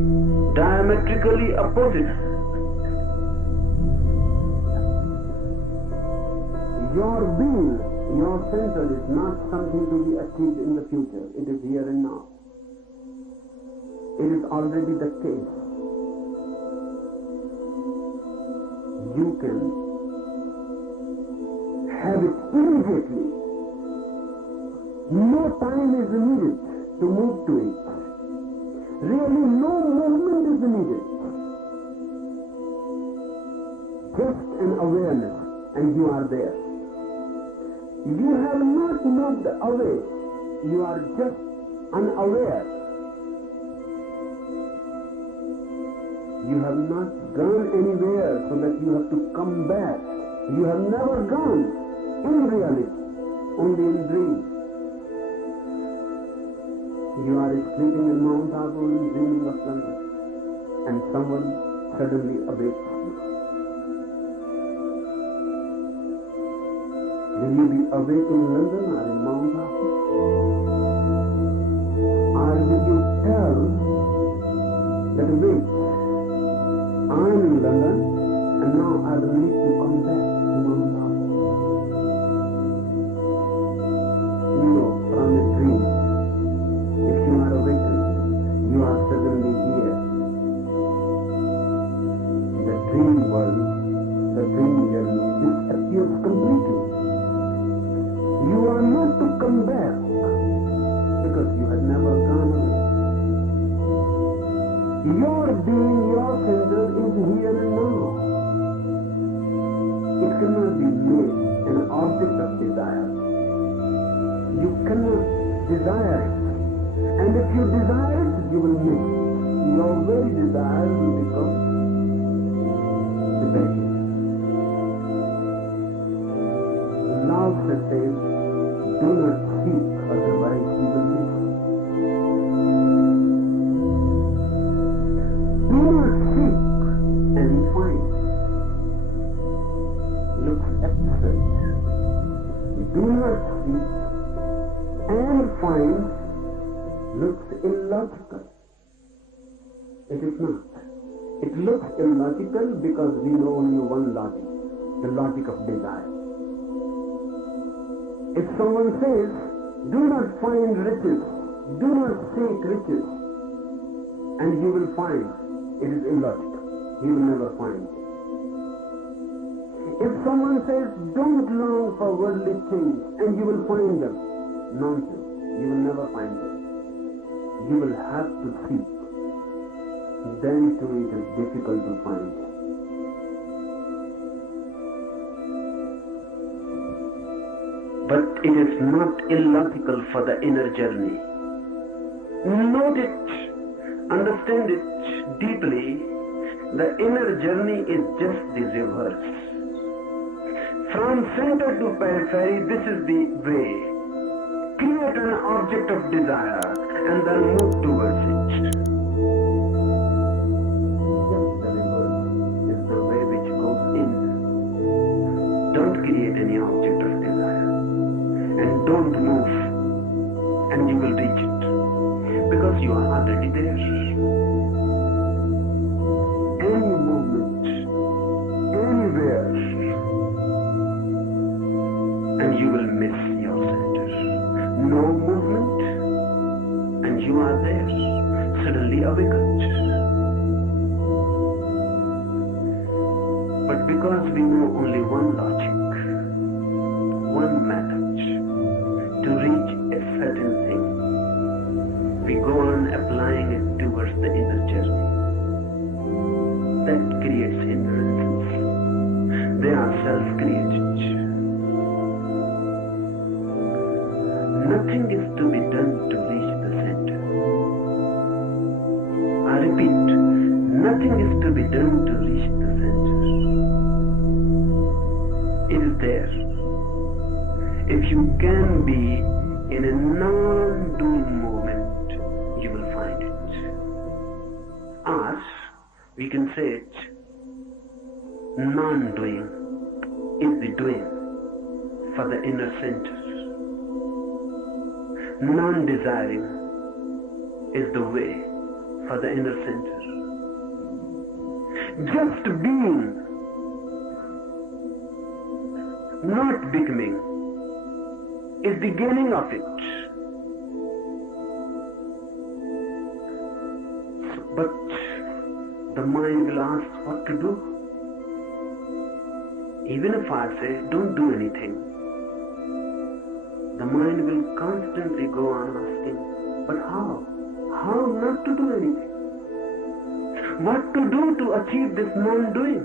diametrically opposite. Your being, your center is not something to be achieved in the future. It is here and now. It is already the case. You can have it immediately. No time is needed to move to it. Really, no movement is needed. Just an awareness, and you are there. You have not moved away. You are just unaware. You have not gone anywhere so that you have to come back. You have never gone in reality, only in dreams. You are sleeping in Mount Abu and dreaming of London, and someone suddenly awakes you. Will you be awake in London or in Mount Abu? Or will you tell that, wait, I am in London and now I will need to come back to Mount Abu? You know, from a dream, if you are awakened, you are suddenly here. The dream world, the dream journey disappears completely. You are not to come back because you had never gone away. Your being, your center is here and now. It cannot be made an object of desire. You cannot desire it. And if you desire it, you will miss it. Your very desire will become the baggage. Now says, do not seek, otherwise you will miss. Do not seek and find. Looks absurd. Do not seek and find looks illogical. It is not. It looks illogical because we know only one logic, the logic of desire. If someone says, do not find riches, do not seek riches, and you will find, it is illogical. You will never find it. If someone says, don't long for worldly things, and you will find them, nonsense. You will never find them. You will have to seek. Then too it is difficult to find. But it is not illogical for the inner journey. Note it, understand it deeply. The inner journey is just the reverse. From center to periphery, this is the way. Create an object of desire and then move towards it. Just the reverse is the way which goes in. Don't create any object of desire and don't move and you will reach it because you are already there. Any movement, anywhere, and you will miss your center. No movement, and you are there, suddenly awakened. But because we know only one logic, one method to reach a certain thing, we go on applying it towards the inner journey. That creates hindrances. They are self-created. Nothing is to be done to reach the center. I repeat, nothing is to be done to reach the center. It is there. If you can be in a non-doing moment, you will find it. Or, we can say it, non-doing is the doing for the inner center. Non-desiring is the way for the inner center. Just being, not becoming, is the gaining of it. But the mind will ask what to do. Even if I say, don't do anything, the mind will constantly go on asking, but how? How not to do anything? What to do to achieve this non-doing,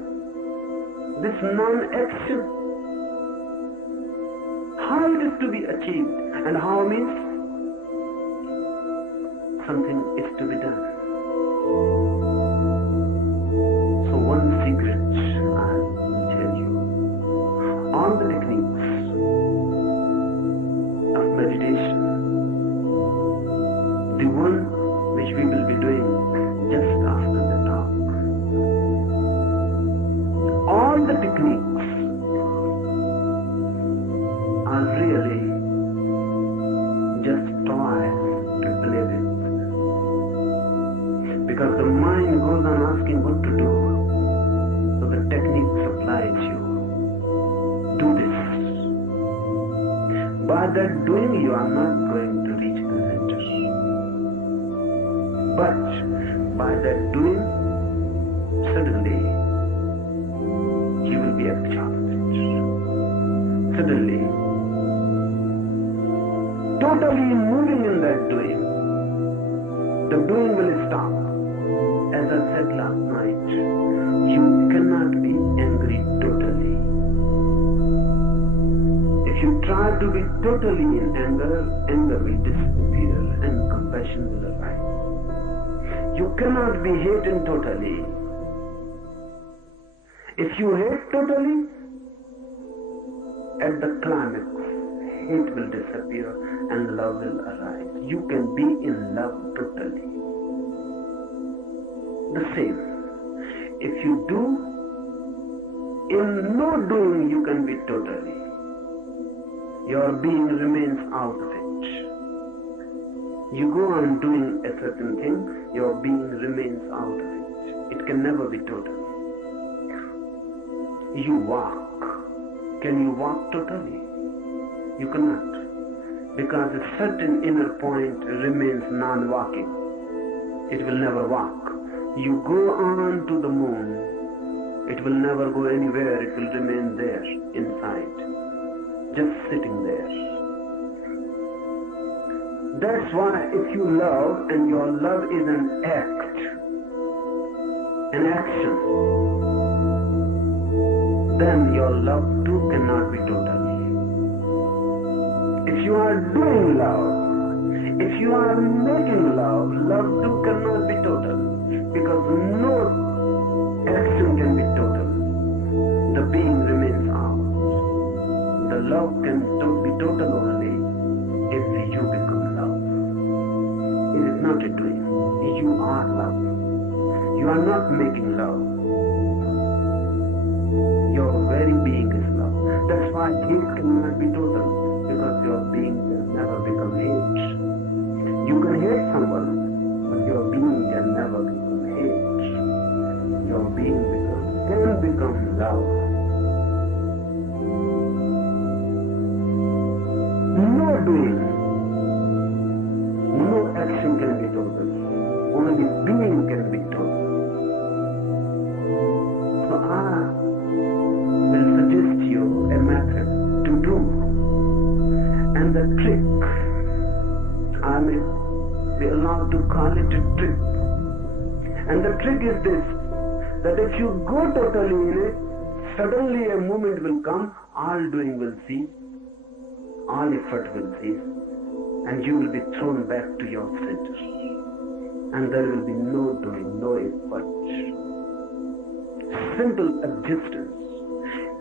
this non-action? How it is to be achieved, and how means something is to be done. So one secret I will tell you, because the mind goes on asking what to do. So the technique supplies you. Do this. By that doing, you are not going to reach the center. But by that doing, suddenly you will be exhausted. Suddenly, totally moving in that doing, the doing will stop. As I said last night, you cannot be angry totally. If you try to be totally in anger, anger will disappear and compassion will arise. You cannot be hating totally. If you hate totally, at the climax, hate will disappear and love will arise. You can be in love totally. The same. If you do, in no doing you can be totally. Your being remains out of it. You go on doing a certain thing, your being remains out of it. It can never be total. You walk. Can you walk totally? You cannot. Because a certain inner point remains non-walking. It will never walk. You go on to the moon. It will never go anywhere. It will remain there, inside. Just sitting there. That's why if you love and your love is an act, an action, then your love too cannot be total. If you are doing love, if you are making love, love too cannot be total. Because no action can be total. The being remains out. The love can be total only if you become love. It is not a doing. You are love. You are not making love. Your very being is love. That's why hate cannot be total. Because your being can never become hate. You can hate someone, but your being can never become hate. Your being can become love. No doing, no action can be total. Only being can be total. So I will suggest you a method to do. And the trick, I may be allowed to call it a trick. And the trick is this, that if you go totally in it, suddenly a moment will come, all doing will cease, all effort will cease, and you will be thrown back to your center. And there will be no doing, no effort. Simple existence,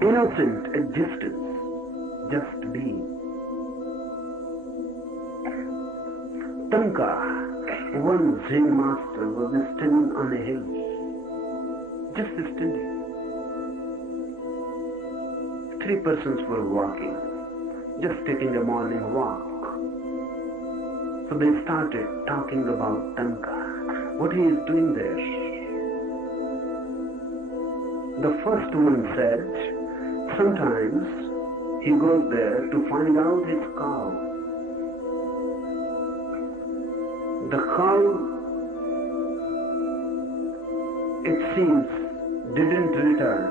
innocent existence, just being. Tanka, one Zen master, was standing on a hill, just standing. 3 persons were walking, just taking a morning walk. So they started talking about Tanka, what he is doing there. The first one said, sometimes he goes there to find out his cow. The cow, it seems, didn't return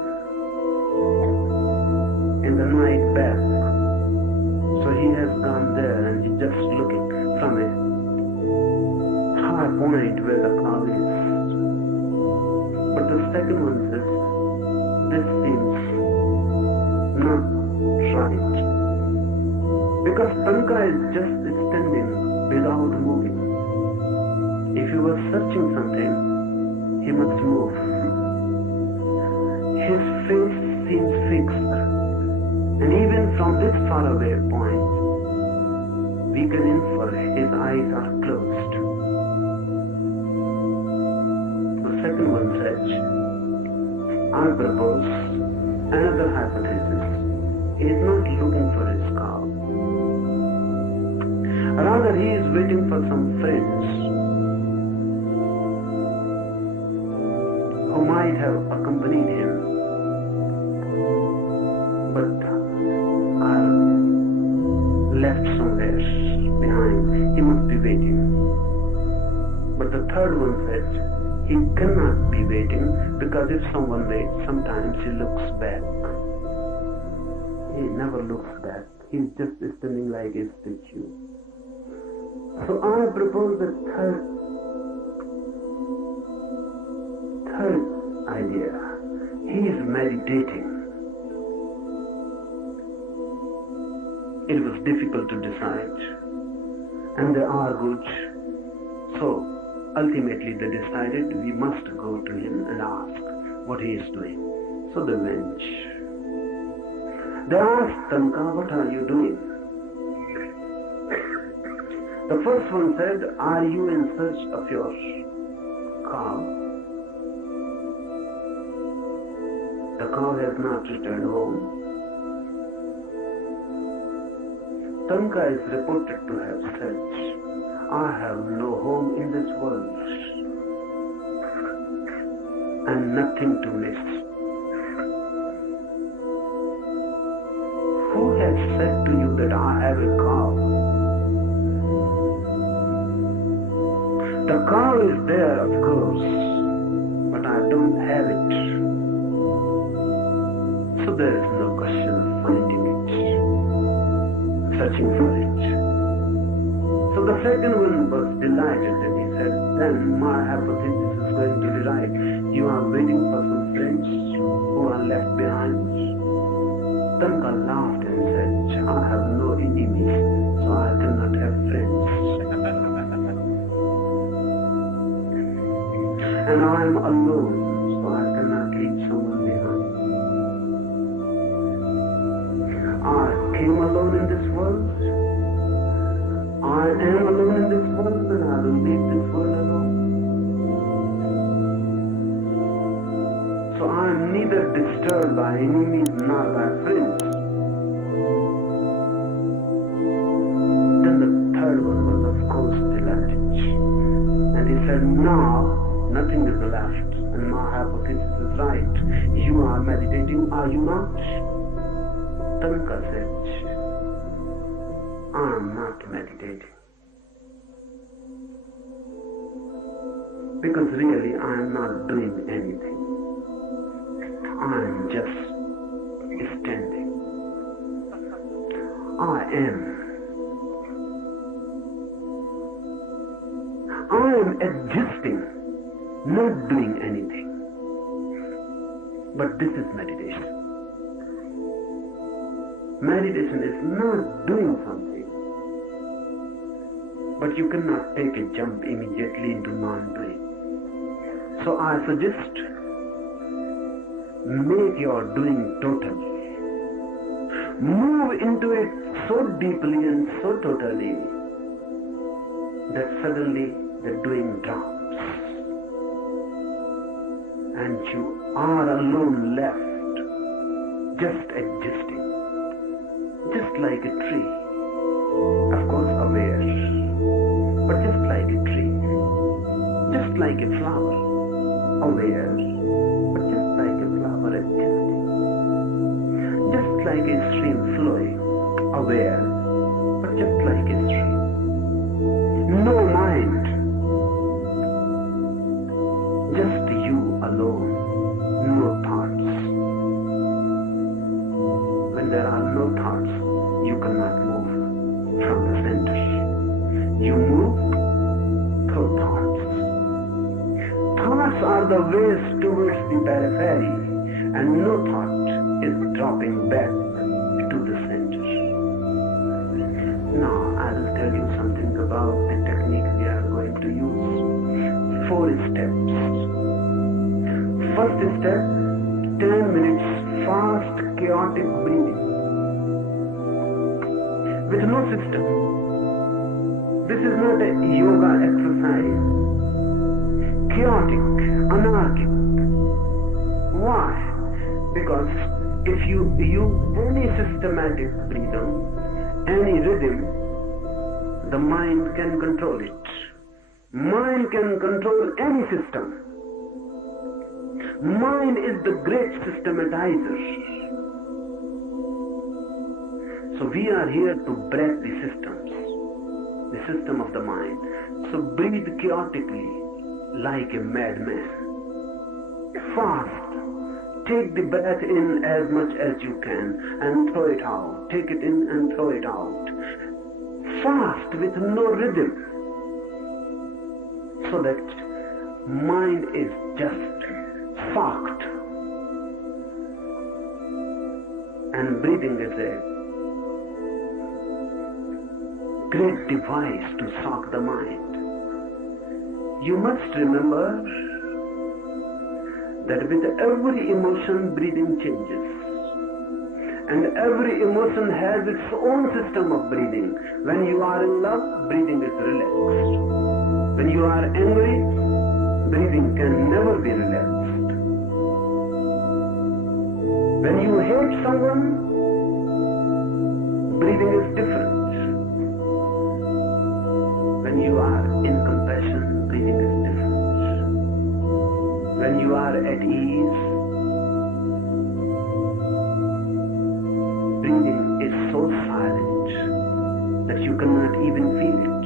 in the night back. So he has gone there and he's just looking from a high point where the cow is. But the second one says, this seems not right. Because Tanka is just standing without moving. If he was searching something, he must move. His face seems fixed. And even from this faraway point, we can infer his eyes are closed. The second one said, I propose another hypothesis. He is not looking for his cow. Rather, he is waiting for some friends. might have accompanied him, but are left somewhere behind. He must be waiting. But the third one said he cannot be waiting, because if someone waits, sometimes he looks back. He never looks back. He's just standing like a statue. So I propose the third idea. He is meditating. It was difficult to decide, and they argued. So ultimately they decided we must go to him and ask what he is doing. So they went. They asked Tanka, what are you doing? The first one said, are you in search of your cow? The cow has not returned home. Tanka is reported to have said, I have no home in this world and nothing to miss. Who has said to you that I have a cow? The cow is there, of course, but I don't have it. So there is no question of finding it, searching for it. So the second one was delighted, and he said, then my hypothesis is going to be right. You are waiting for some friends who are left behind. Tanka laughed and said, I have no enemies, so I cannot have friends. And I am alone, so I cannot leave someone behind. I came alone in this world. I am alone in this world, and I will leave this world alone. So I am neither disturbed by enemies nor by friends. Then the third one was of course delighted. And he said, now nothing is left, and my hypothesis is right. You are meditating, are you not? Tanka said, I am not meditating. Because really I am not doing anything. I am just standing. I am existing, not doing anything. But this is meditation. Meditation is not doing something. But you cannot take a jump immediately into non-doing. So I suggest, make your doing total. Move into it so deeply and so totally that suddenly the doing drops. And you are alone left, just existing. Just like a tree. Of course aware. But just like a tree. Just like a flower. Aware. But just like a flower existing. Just like a stream flowing. Aware. But just like a stream. No mind. Just you alone. No thoughts. When there are no thoughts, you cannot move from the center. You move through thoughts. Thoughts are the ways towards the periphery, and no thought is dropping back to the center. Now I will tell you something about the technique we are going to use. 4 steps. First step, 10 minutes fast chaotic breathing. With no system. This is not a yoga exercise. Chaotic, anarchic. Why? Because if you use any systematic breathing, any rhythm, the mind can control it. Mind can control any system. Mind is the great systematizer. So we are here to break the systems, the system of the mind. So breathe chaotically like a madman. Fast. Take the breath in as much as you can and throw it out. Take it in and throw it out. Fast with no rhythm. So that mind is just socked. And breathing is a great device to sock the mind. You must remember that with every emotion, breathing changes. And every emotion has its own system of breathing. When you are in love, breathing is relaxed. When you are angry, breathing can never be relaxed. When you hate someone, breathing is different. When you are in compassion, breathing is different. When you are at ease, breathing is so silent that you cannot even feel it.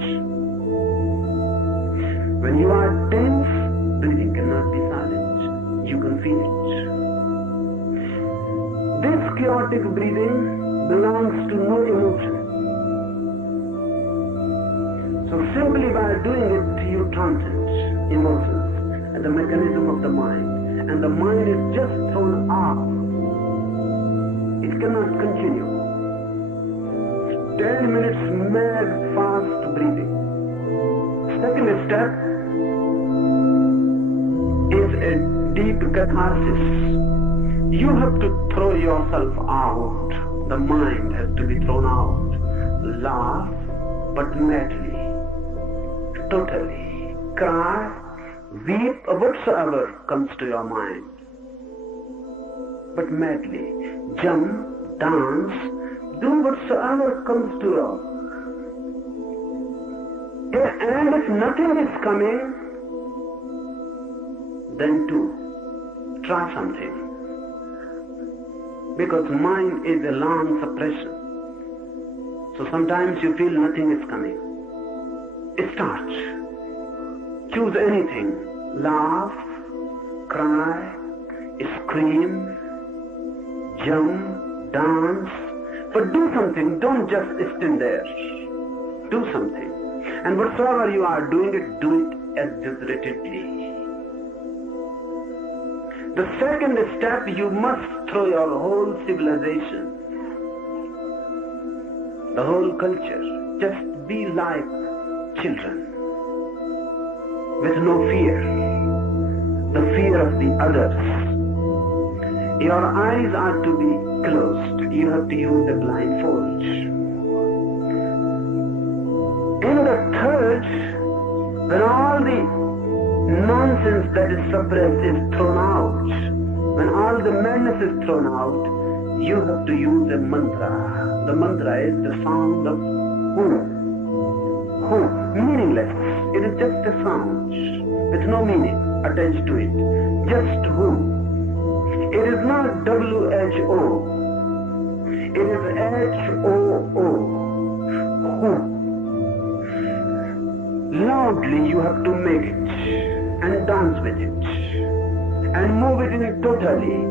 When you are tense, breathing cannot be silent. You can feel it. This chaotic breathing belongs to no emotion. So simply by doing it, you transcend emotions and the mechanism of the mind, and the mind is just thrown off. It cannot continue. 10 minutes mad fast breathing. Second step is a deep catharsis. You have to throw yourself out. The mind has to be thrown out. Laugh, but madly, totally. Cry, weep, whatsoever comes to your mind, but madly. Jump, dance, do whatsoever comes to you. And if nothing is coming, then too, try something. Because mind is a long suppression. So sometimes you feel nothing is coming. Start. Choose anything. Laugh, cry, scream, jump, dance. But do something. Don't just stand there. Do something. And whatsoever you are doing it, do it exaggeratedly. The second step, you must throw your whole civilization, the whole culture. Just be like children, with no fear, the fear of the others. Your eyes are to be closed. You have to use a blindfold. In the third, when all the nonsense that is suppressed is thrown out, when all the madness is thrown out, you have to use a mantra. The mantra is the sound of Hum. Hum, meaningless. It is just a sound with no meaning attached to it. Just Hum. It is not W-H-O. It is H-O-O. Hum. Loudly you have to make it and dance with it and move it in totally,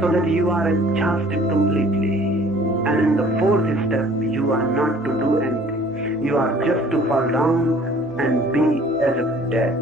so that you are exhausted completely. And in the fourth step, you are not to do anything. You are just to fall down and be as if dead.